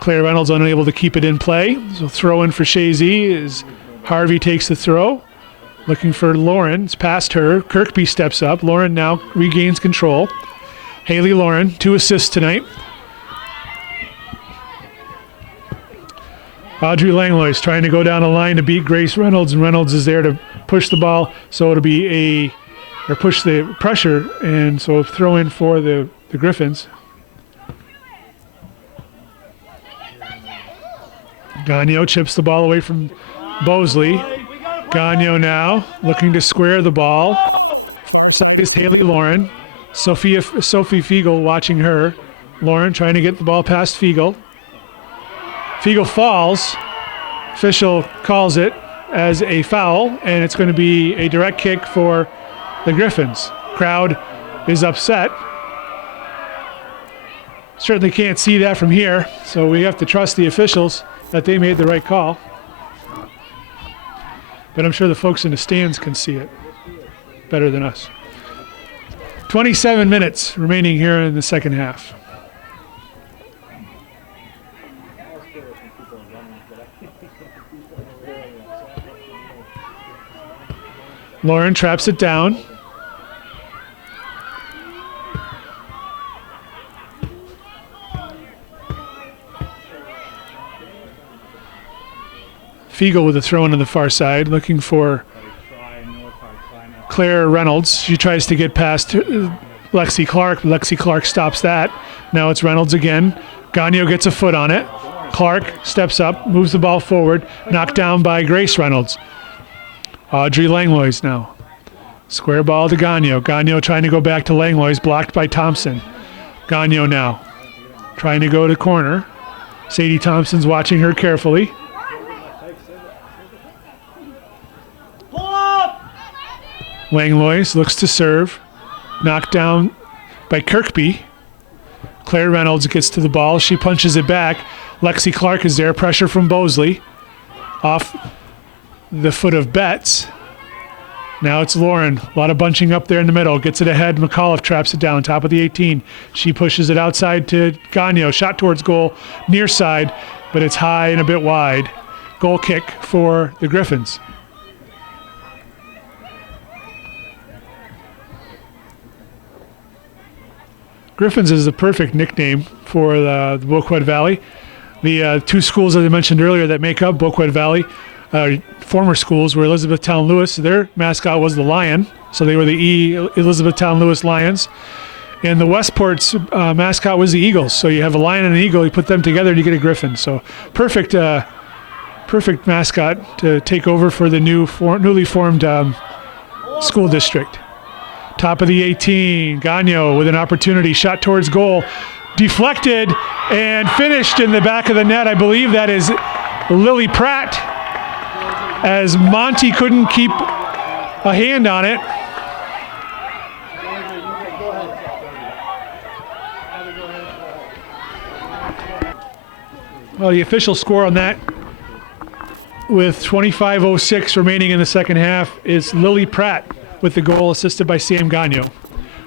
Claire Reynolds unable to keep it in play. So throw in for Chazy as Harvey takes the throw. Looking for Lauren. It's past her. Kirkby steps up. Lauren now regains control. Haley Lauren, 2 assists tonight. Audrey Langlois trying to go down the line to beat Grace Reynolds, and Reynolds is there to push the ball, so it'll be push the pressure, and so throw in for the Griffins. Gagnon chips the ball away from Bosley. Gagnon now looking to square the ball. Is Haley Lauren. Sophie Fiegel watching her. Lauren trying to get the ball past Fiegel. Fiegel falls. Official calls it as a foul, and it's going to be a direct kick for the Griffins. Crowd is upset. Certainly can't see that from here, so we have to trust the officials that they made the right call. but I'm sure the folks in the stands can see it better than us. 27 minutes remaining here in the second half. Lauren traps it down. Fiegel with a throw in on the far side, looking for Claire Reynolds. She tries to get past Lexi Clark. Lexi Clark stops that. Now it's Reynolds again. Gagno gets a foot on it. Clark steps up, moves the ball forward, knocked down by Grace Reynolds. Audrey Langlois now. Square ball to Gagno. Gagno trying to go back to Langlois, blocked by Thompson. Gagno now trying to go to corner. Sadie Thompson's watching her carefully. Langlois looks to serve. Knocked down by Kirkby. Claire Reynolds gets to the ball. She punches it back. Lexi Clark is there. Pressure from Bosley. Off the foot of Betts. Now it's Lauren. A lot of bunching up there in the middle. Gets it ahead. McAuliffe traps it down. Top of the 18. She pushes it outside to Gagno. Shot towards goal. Near side. But it's high and a bit wide. Goal kick for the Griffins. Griffins is the perfect nickname for the Boquet Valley. The two schools, as I mentioned earlier, that make up Boquet Valley, former schools were Elizabethtown Lewis. Their mascot was the lion, so they were the Elizabethtown Lewis Lions. And the Westport's mascot was the Eagles. So you have a lion and an eagle, you put them together and you get a Griffin. So perfect mascot to take over for the newly formed school district. Top of the 18, Gagno with an opportunity, shot towards goal, deflected and finished in the back of the net. I believe that is Lily Pratt, as Monty couldn't keep a hand on it. Well, the official score on that, with 25:06 remaining in the second half, is Lily Pratt with the goal, assisted by Sam Gagno.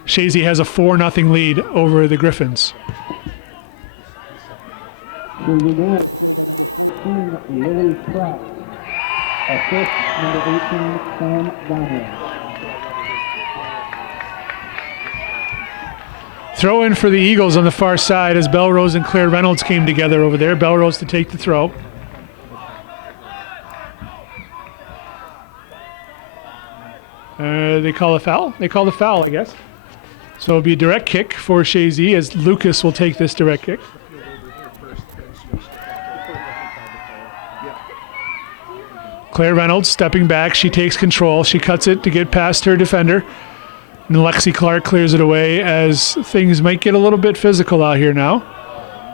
Chazy has a 4-0 lead over the Griffins. Lily Pratt. Assist number 18, Sam Gagno. Throw in for the Eagles on the far side as Belrose and Claire Reynolds came together over there. Belrose to take the throw. They call a foul? They call the foul, I guess. So it'll be a direct kick for Chazy as Lucas will take this direct kick. Claire Reynolds stepping back. She takes control. She cuts it to get past her defender. And Lexi Clark clears it away as things might get a little bit physical out here now,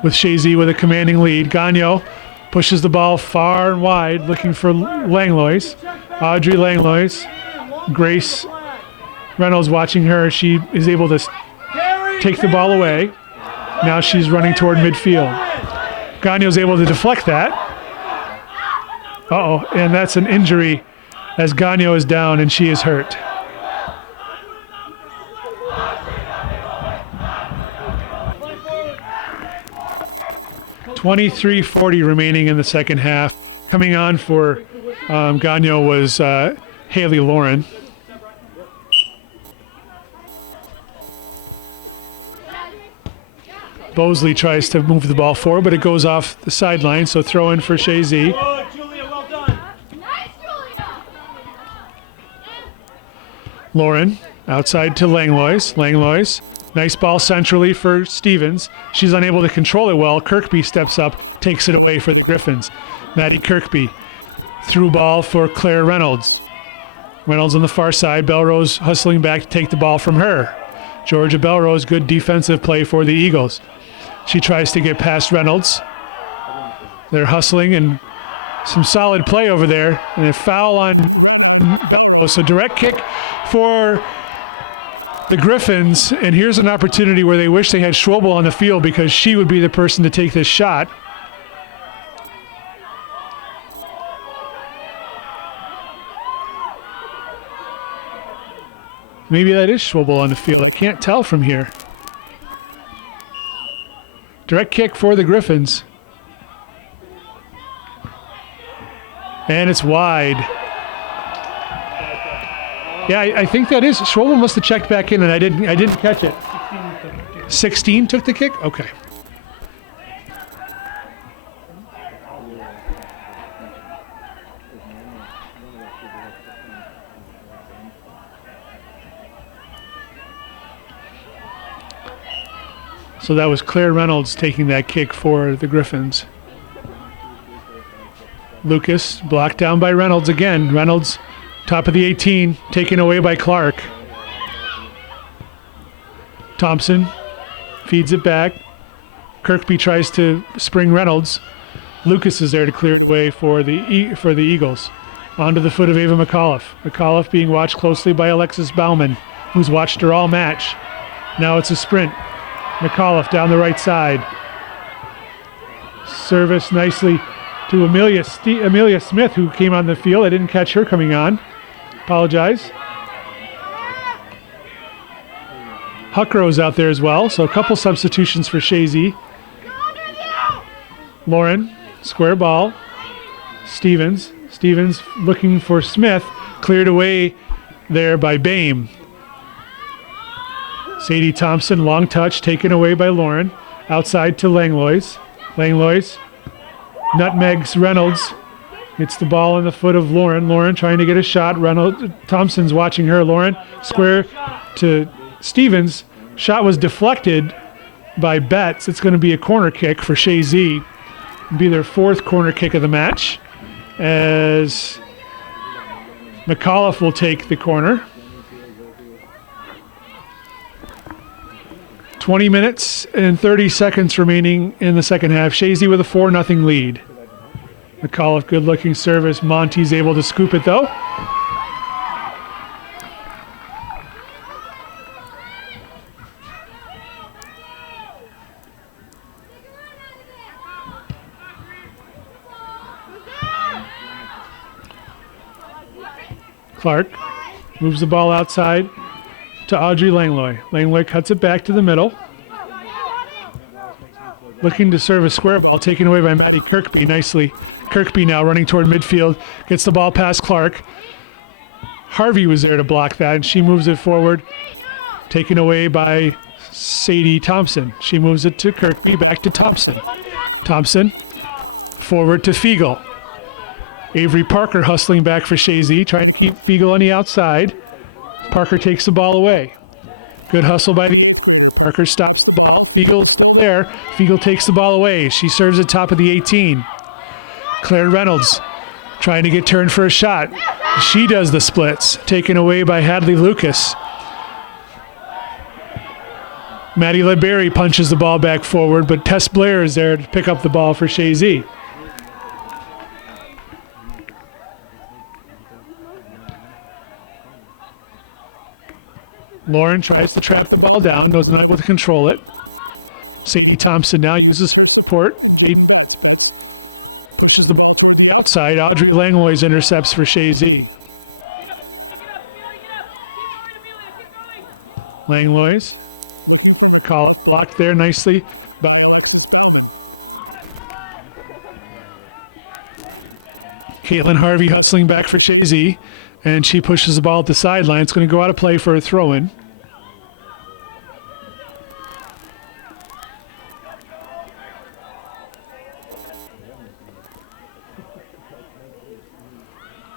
with Chazy with a commanding lead. Gagno pushes the ball far and wide, looking for Langlois. Audrey Langlois. Grace Reynolds watching her. She is able to take the ball away. Now she's running toward midfield. Gagno's able to deflect that. Uh-oh, and that's an injury as Gagno is down and she is hurt. .23:40 remaining in the second half. Coming on for Gagno was Haley Lauren. Bosley tries to move the ball forward, but it goes off the sideline, so throw in for Chazy. Good, Julia, well done. Lauren outside to Langlois. Langlois, nice ball centrally for Stevens. She's unable to control it well. Kirkby steps up, takes it away for the Griffins. Maddie Kirkby, through ball for Claire Reynolds. Reynolds on the far side. Belrose hustling back to take the ball from her. Georgia Belrose, good defensive play for the Eagles. She tries to get past Reynolds. They're hustling and some solid play over there. And a foul on Belrose. So direct kick for the Griffins. And here's an opportunity where they wish they had Schwobel on the field because she would be the person to take this shot. Maybe that is Schwabel on the field. I can't tell from here. Direct kick for the Griffins. And it's wide. Yeah, I think that is. Schwabel must have checked back in and I didn't catch it. 16 took the kick? Okay. So that was Claire Reynolds taking that kick for the Griffins. Lucas blocked down by Reynolds again. Reynolds, top of the 18, taken away by Clark. Thompson feeds it back. Kirkby tries to spring Reynolds. Lucas is there to clear it away for the Eagles. Onto the foot of Ava McAuliffe. McAuliffe being watched closely by Alexis Bauman, who's watched her all match. Now it's a sprint. McAuliffe down the right side. Service nicely to Amelia Smith, who came on the field. I didn't catch her coming on. Apologize. Huckro's out there as well, so a couple substitutions for Chazy. Lauren, square ball. Stevens looking for Smith, cleared away there by Bame. Sadie Thompson, long touch, taken away by Lauren. Outside to Langlois. Langlois nutmegs Reynolds. Gets the ball on the foot of Lauren. Lauren trying to get a shot. Thompson's watching her. Lauren square to Stevens. Shot was deflected by Betts. It's going to be a corner kick for Chazy. It'll be their fourth corner kick of the match, as McAuliffe will take the corner. 20 minutes and 30 seconds remaining in the second half. Chazy with a 4-0 lead. McAuliffe, good-looking service. Monty's able to scoop it, though. Clark moves the ball outside to Audrey Langlois. Langlois cuts it back to the middle. Looking to serve a square ball, taken away by Maddie Kirkby nicely. Kirkby now running toward midfield, gets the ball past Clark. Harvey was there to block that, and she moves it forward, taken away by Sadie Thompson. She moves it to Kirkby, back to Thompson. Thompson, forward to Fiegel. Avery Parker hustling back for Chazy, trying to keep Fiegel on the outside. Parker takes the ball away. Good hustle by the Parker stops the ball. Fiegel's there. Fiegel takes the ball away. She serves at top of the 18. Claire Reynolds trying to get turned for a shot. She does the splits. Taken away by Hadley Lucas. Maddie Ledberry punches the ball back forward, but Tess Blair is there to pick up the ball for Chazy. Lauren tries to trap the ball down, was not able to control it. Sadie Thompson now uses support. Pushes the ball to the outside. Audrey Langlois intercepts for Chazy. Langlois. Call it blocked there nicely by Alexis Bauman. Caitlin Harvey hustling back for Chazy. And she pushes the ball at the sideline. It's going to go out of play for a throw-in.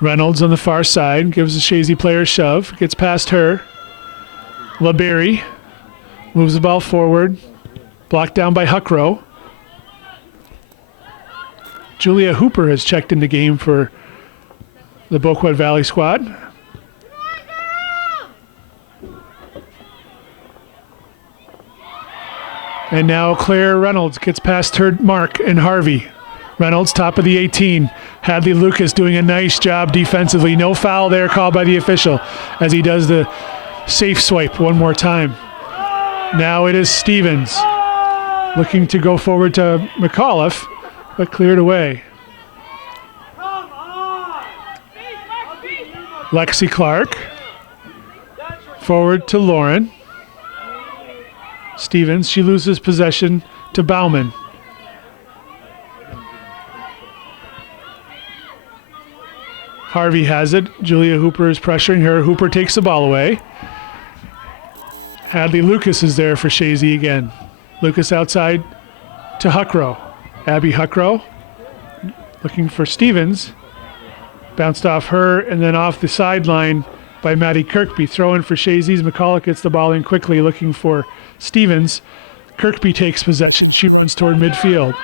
Reynolds on the far side gives the Chazy player a shove. Gets past her. LeBerry moves the ball forward. Blocked down by Huckrow. Julia Hooper has checked in the game for the Boquet Valley squad. And now Claire Reynolds gets past her mark and Harvey. Reynolds, top of the 18. Hadley Lucas doing a nice job defensively. No foul there called by the official as he does the safe swipe one more time. Now it is Stevens looking to go forward to McAuliffe, but cleared away. Lexi Clark Forward to Lauren. Stevens, she loses possession to Bauman. Harvey has it. Julia Hooper is pressuring her. Hooper takes the ball away. Hadley Lucas is there for Chazy again. Lucas outside to Huckrow. Abby Huckrow looking for Stevens. Bounced off her and then off the sideline by Maddie Kirkby. Throw in for Chazy's. McCulloch gets the ball in quickly looking for Stevens. Kirkby takes possession. She runs toward midfield.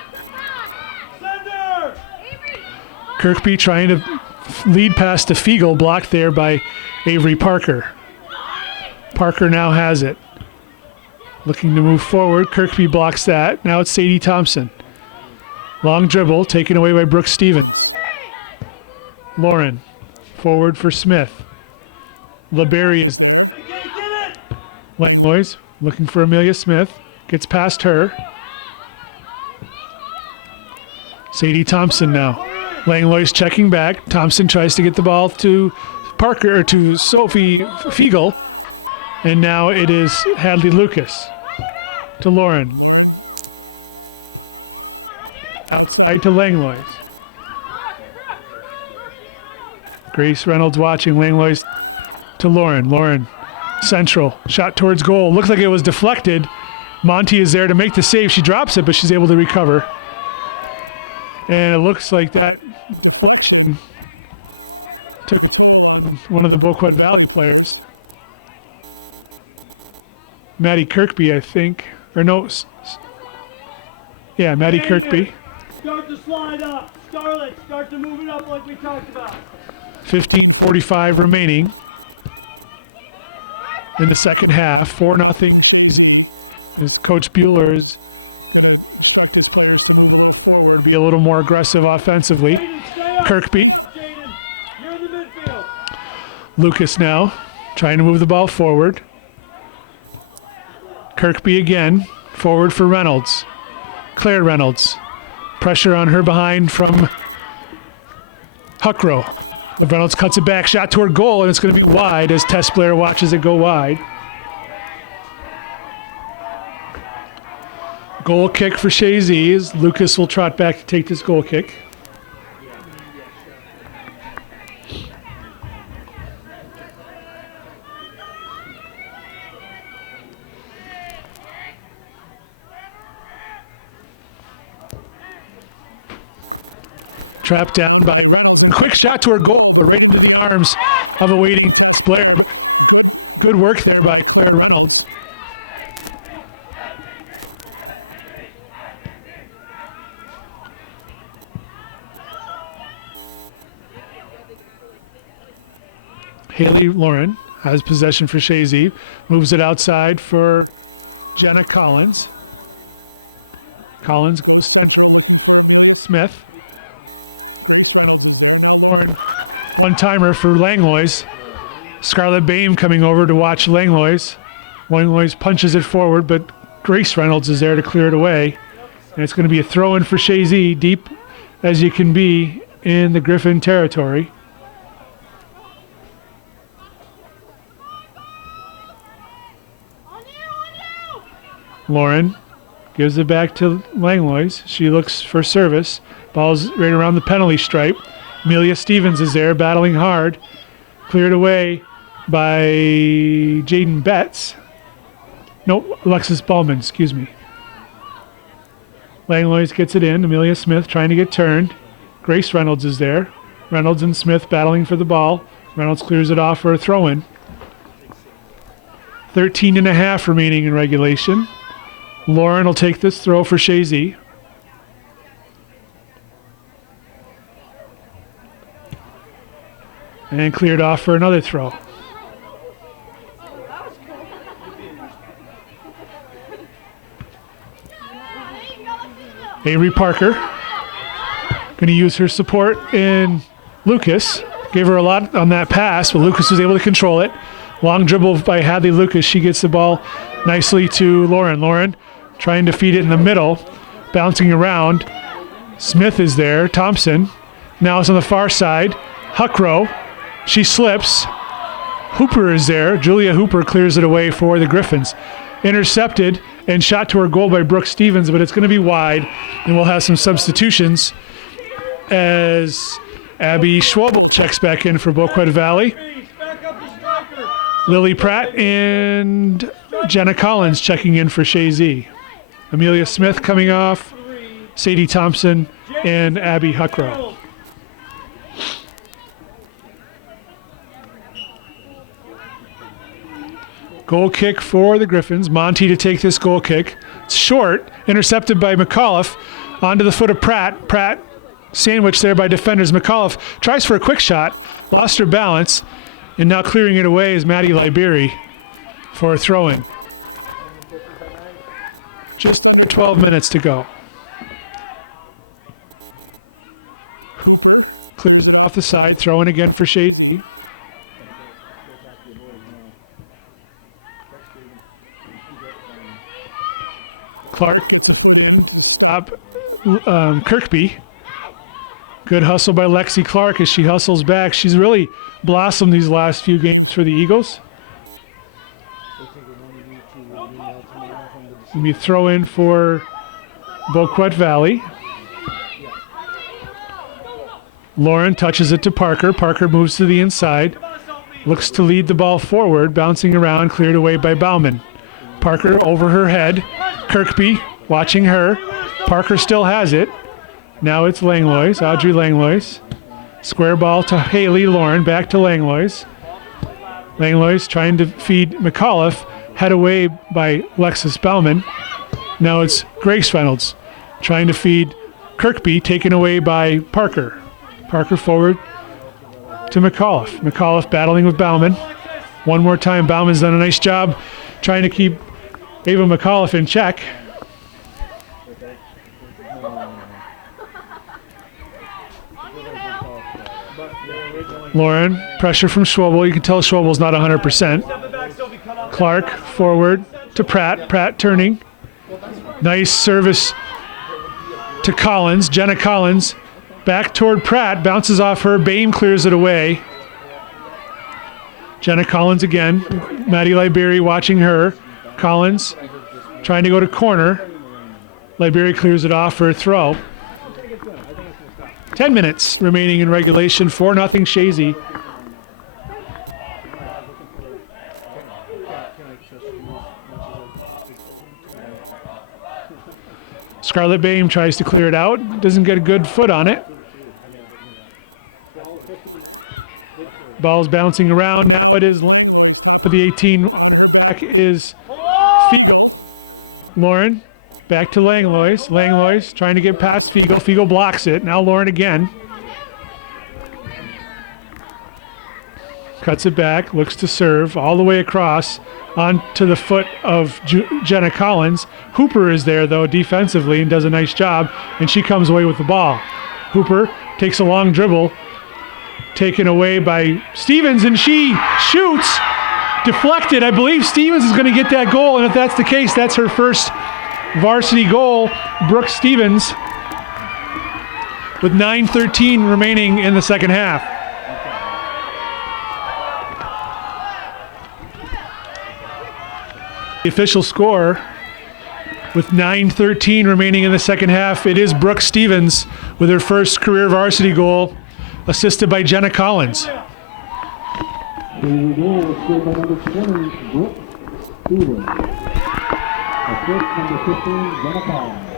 Kirkby trying to lead pass to Fiegel, blocked there by Avery Parker. Parker now has it. Looking to move forward. Kirkby blocks that. Now it's Sadie Thompson. Long dribble taken away by Brooke Stevens. Lauren forward for Smith. LeBerry is Langlois looking for Amelia Smith. Gets past her. Sadie Thompson now. Langlois checking back. Thompson tries to get the ball to Parker or to Sophie Fiegel. And now it is Hadley Lucas to Lauren. Outside to Langlois. Grace Reynolds watching. Langlois to Lauren. Lauren central. Shot towards goal. Looks like it was deflected. Monty is there to make the save. She drops it, but she's able to recover. And it looks like that took on one of the Boquet Valley players. Maddie Kirkby, I think. Or no. Yeah, Maddie Kirkby. Start to slide up. Scarlett, start to move it up like we talked about. 15:45 remaining in the second half. 4-0. Coach Bueller is going to instruct his players to move a little forward, be a little more aggressive offensively. Kirkby. You're in the midfield. Lucas now trying to move the ball forward. Kirkby again, forward for Reynolds. Claire Reynolds. Pressure on her behind from Huckrow. Reynolds cuts it back, shot toward goal, and it's going to be wide as Tess Blair watches it go wide. Goal kick for Chazy as Lucas will trot back to take this goal kick. Trapped down by Reynolds. And quick shot toward goal, right into the arms of a waiting Tess Blair. Good work there by Claire Reynolds. Haley Lauren has possession for Chazy. Moves it outside for Jenna Collins. Collins goes Smith. Grace Reynolds. One-timer for Langlois. Scarlett Bain coming over to watch Langlois. Langlois punches it forward, but Grace Reynolds is there to clear it away. And it's going to be a throw-in for Chazy, deep as you can be in the Griffin territory. Lauren gives it back to Langlois. She looks for service. Ball's right around the penalty stripe. Amelia Stevens is there battling hard. Cleared away by Jaden Betts. No, Alexis Ballman, excuse me. Langlois gets it in. Amelia Smith trying to get turned. Grace Reynolds is there. Reynolds and Smith battling for the ball. Reynolds clears it off for a throw-in. 13.5 remaining in regulation. Lauren will take this throw for Chazy. And cleared off for another throw. Avery Parker going to use her support in Lucas. Gave her a lot on that pass, but Lucas was able to control it. Long dribble by Hadley Lucas. She gets the ball nicely to Lauren. Lauren trying to feed it in the middle, bouncing around. Smith is there. Thompson. Now it's on the far side. Huckrow. She slips. Hooper is there. Julia Hooper clears it away for the Griffins. Intercepted and shot to her goal by Brooke Stevens, but it's going to be wide, and we'll have some substitutions as Abby Schwabel checks back in for Boquet Valley. Back up the striker. Lily Pratt and Jenna Collins checking in for Chazy. Amelia Smith coming off, Sadie Thompson, and Abby Huckrow. Goal kick for the Griffins. Monty to take this goal kick. It's short, intercepted by McAuliffe. Onto the foot of Pratt. Pratt sandwiched there by defenders. McAuliffe tries for a quick shot, lost her balance, and now clearing it away is Maddie Liberi for a throw-in. Just under 12 minutes to go. Clears it off the side, throw-in again for Chazy. Clark up Kirkby. Good hustle by Lexi Clark as she hustles back. She's really blossomed these last few games for the Eagles. We throw in for Boquet Valley. Lauren touches it to Parker. Parker moves to the inside. Looks to lead the ball forward, bouncing around, cleared away by Bauman. Parker over her head. Kirkby watching her. Parker still has it. Now it's Langlois, Audrey Langlois. Square ball to Haley Lauren, back to Langlois. Langlois trying to feed McAuliffe, head away by Lexus Bauman. Now it's Grace Reynolds trying to feed Kirkby, taken away by Parker. Parker forward to McAuliffe. McAuliffe battling with Bauman. One more time, Bauman's done a nice job trying to keep Ava McAuliffe in check. Lauren, pressure from Schwabel. You can tell Schwabel's not 100%. Clark forward to Pratt. Pratt turning. Nice service to Collins. Jenna Collins back toward Pratt. Bounces off her. Bame clears it away. Jenna Collins again. Maddie Liberi watching her. Collins trying to go to corner. Liberi clears it off for a throw. 10 minutes remaining in regulation. 4-0 Chazy. Scarlett Bame tries to clear it out. Doesn't get a good foot on it. Ball's bouncing around. Now it is for the 18. Back is Fiegel. Lauren back to Langlois. Langlois trying to get past Fiegel. Fiegel blocks it. Now Lauren again. Cuts it back. Looks to serve all the way across onto the foot of Jenna Collins. Hooper is there, though, defensively and does a nice job, and she comes away with the ball. Hooper takes a long dribble, taken away by Stevens, and she shoots. Deflected. I believe Stevens is going to get that goal, and if that's the case, that's her first varsity goal. Brooke Stevens with 9:13 remaining in the second half. The official score with 9:13 remaining in the second half, it is Brooke Stevens with her first career varsity goal, assisted by Jenna Collins. Here we go, scored by number 20, Brooke Stevens. Assist number 15, Jenna Collins.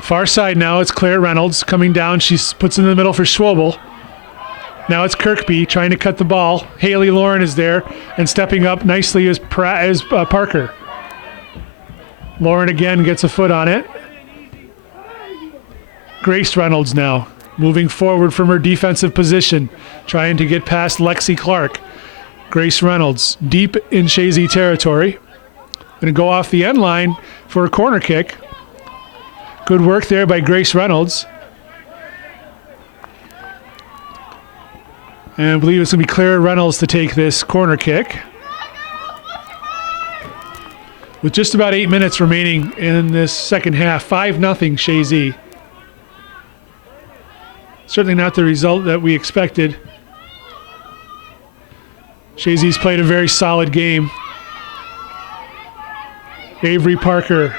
Far side now, it's Claire Reynolds coming down. She puts in the middle for Schwabel. Now it's Kirkby trying to cut the ball. Haley Lauren is there, and stepping up nicely is Parker. Lauren again gets a foot on it. Grace Reynolds now moving forward from her defensive position, trying to get past Lexi Clark. Grace Reynolds deep in Chazy territory. Going to go off the end line for a corner kick. Good work there by Grace Reynolds. And I believe it's going to be Claire Reynolds to take this corner kick. With just about 8 minutes remaining in this second half, 5-0 Chazy. Certainly not the result that we expected. Chazy's played a very solid game. Avery Parker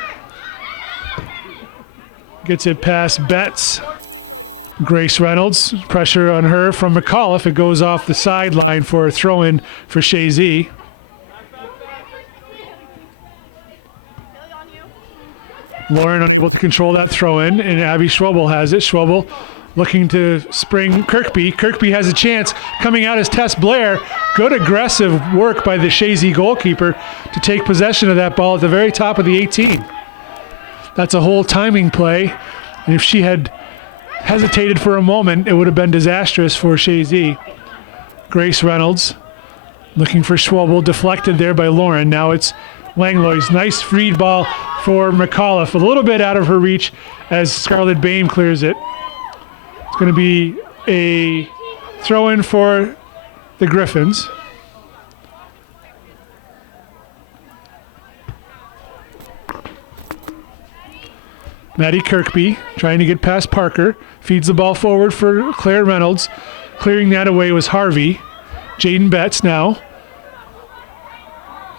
gets it past Betts. Grace Reynolds, pressure on her from McAuliffe. It goes off the sideline for a throw-in for Chazy. Lauren unable to control that throw-in, and Abby Schwebel has it. Schwebel looking to spring Kirkby. Kirkby has a chance. Coming out is Tess Blair. Good aggressive work by the Chazy goalkeeper to take possession of that ball at the very top of the 18. That's a whole timing play, and if she had hesitated for a moment, it would have been disastrous for Chazy. Grace Reynolds looking for Schwebel, deflected there by Lauren. Now it's Langlois. Nice freed ball for McAuliffe. A little bit out of her reach as Scarlett Boehm clears it. It's going to be a throw-in for the Griffins. Maddie Kirkby trying to get past Parker. Feeds the ball forward for Claire Reynolds. Clearing that away was Harvey. Jaden Betts now.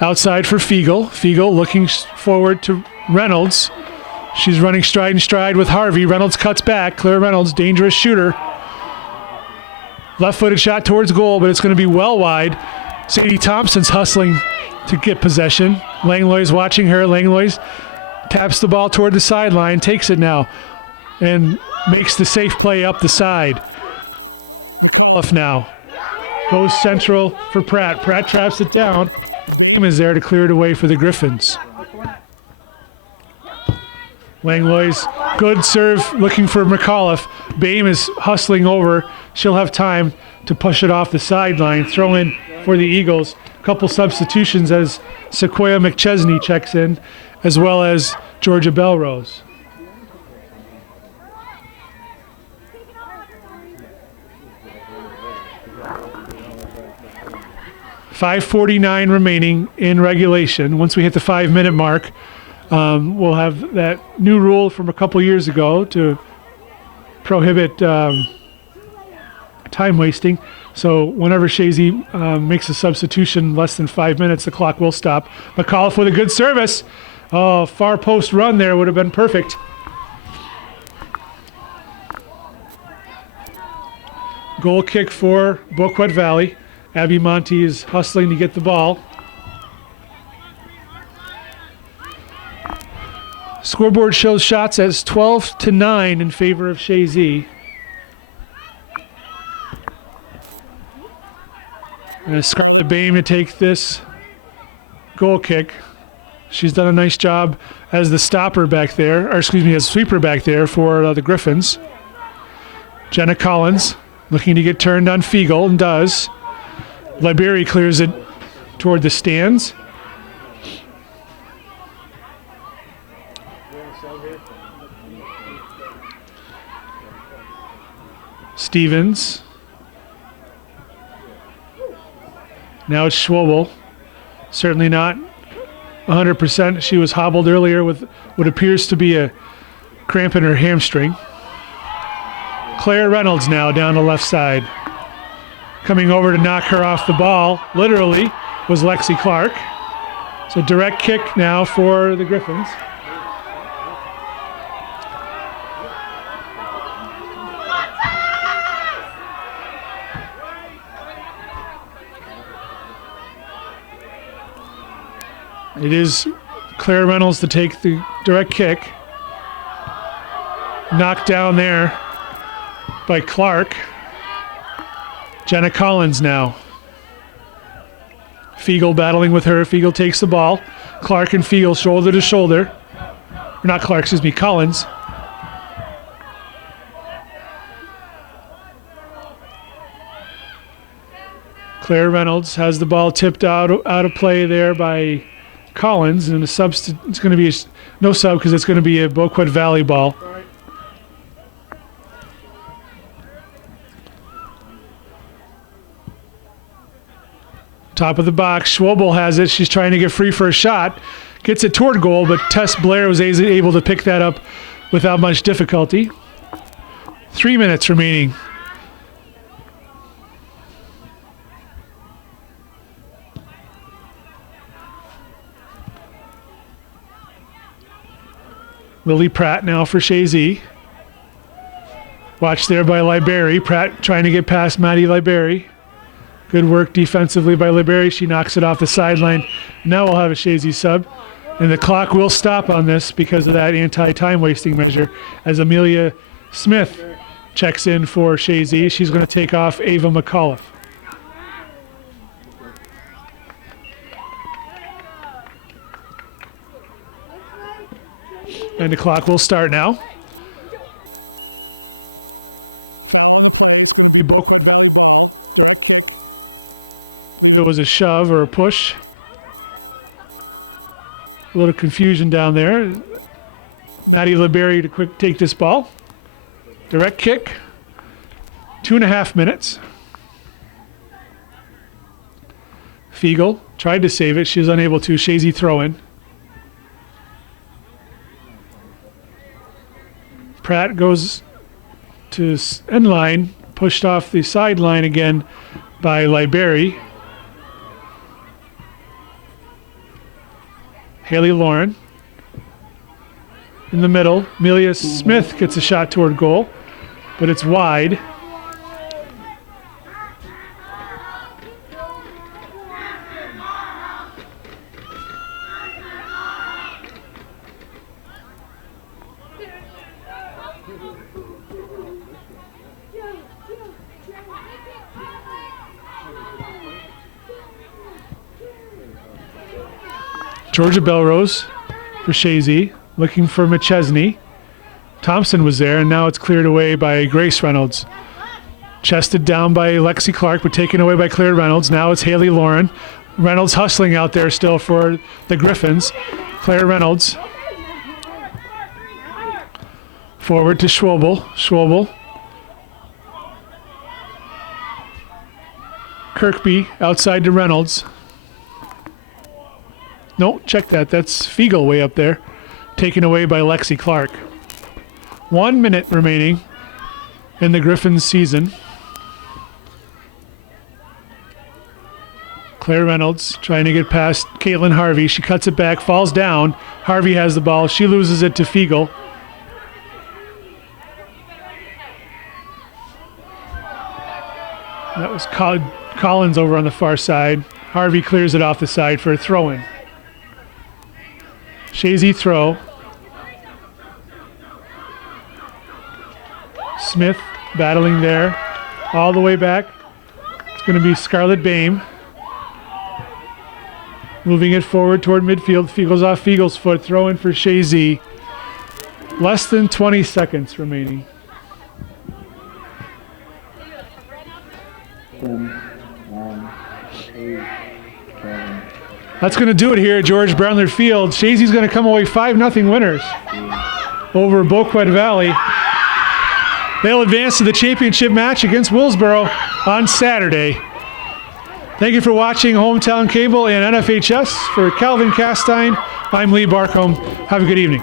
Outside for Fiegel. Fiegel looking forward to Reynolds. She's running stride and stride with Harvey. Reynolds cuts back. Claire Reynolds, dangerous shooter. Left-footed shot towards goal, but it's going to be well wide. Sadie Thompson's hustling to get possession. Langlois watching her. Langlois taps the ball toward the sideline, takes it now, and makes the safe play up the side. Off now. Goes central for Pratt. Pratt traps it down. Is there to clear it away for the Griffins. Langlois, good serve looking for McAuliffe. Boehm is hustling over. She'll have time to push it off the sideline. Throw in for the Eagles. Couple substitutions as Sequoia McChesney checks in, as well as Georgia Belrose. .5:49 remaining in regulation. Once we hit the 5-minute mark, we'll have that new rule from a couple years ago to prohibit time wasting. So whenever Chazy makes a substitution less than 5 minutes, the clock will stop. McAuliffe with a good service. Oh, far post run there would have been perfect. Goal kick for Boquet Valley. Abby Monty is hustling to get the ball. Scoreboard shows shots as 12-9 in favor of Chazy. Scarlett Boehm to take this goal kick. She's done a nice job as the stopper back there, or excuse me, as sweeper back there for the Griffins. Jenna Collins looking to get turned on Fiegel, and does. Liberi clears it toward the stands. Stevens. Now it's Schwebel. Certainly not 100%. She was hobbled earlier with what appears to be a cramp in her hamstring. Claire Reynolds now down the left side. Coming over to knock her off the ball, literally, was Lexi Clark. So direct kick now for the Griffins. It is Claire Reynolds to take the direct kick. Knocked down there by Clark. Jenna Collins now. Fiegel battling with her. Fiegel takes the ball. Clark and Fiegel shoulder to shoulder. Or not Clark, excuse me, Collins. Claire Reynolds has the ball tipped out of play there by Collins, and it's going to be no sub because it's going to be a Boquet Valley ball. Top of the box, Schwebel has it. She's trying to get free for a shot. Gets it toward goal, but Tess Blair was able to pick that up without much difficulty. 3 minutes remaining. Lily Pratt now for Chazy. Watch there by Libery. Pratt trying to get past Maddie Libery. Good work defensively by Libery. She knocks it off the sideline. Now we'll have a Chazy sub. And the clock will stop on this because of that anti-time wasting measure as Amelia Smith checks in for Chazy. She's going to take off Ava McAuliffe. And the clock will start now. It was a shove or a push. A little confusion down there. Maddie Libery to quick take this ball. Direct kick. 2.5 minutes. Fiegel tried to save it. She was unable to. Chazy throw in. Pratt goes to end line, pushed off the sideline again by Libery. Haley Lauren in the middle. Amelia Smith gets a shot toward goal, but it's wide. Georgia Belrose for Chazy, looking for McChesney. Thompson was there, and now it's cleared away by Grace Reynolds. Chested down by Lexi Clark, but taken away by Claire Reynolds. Now it's Haley Lauren. Reynolds hustling out there still for the Griffins. Claire Reynolds. Forward to Schwobel. Schwobel. Kirkby outside to Reynolds. No, check that. That's Fiegel way up there. Taken away by Lexi Clark. 1 minute remaining in the Griffins season. Claire Reynolds trying to get past Caitlin Harvey. She cuts it back, falls down. Harvey has the ball. She loses it to Fiegel. That was Collins over on the far side. Harvey clears it off the side for a throw-in. Chazy throw. Smith battling there. All the way back. It's going to be Scarlett Bame. Moving it forward toward midfield. Fiegel's off Fiegel's foot. Throw in for Chazy. Less than 20 seconds remaining. 10, 9, 8, 7. That's going to do it here at George Brendler Field. Chazy's going to come away 5-0 winners over Boquet Valley. They'll advance to the championship match against Willsboro on Saturday. Thank you for watching Hometown Cable and NFHS. For Calvin Castine, I'm Lee Barcombe. Have a good evening.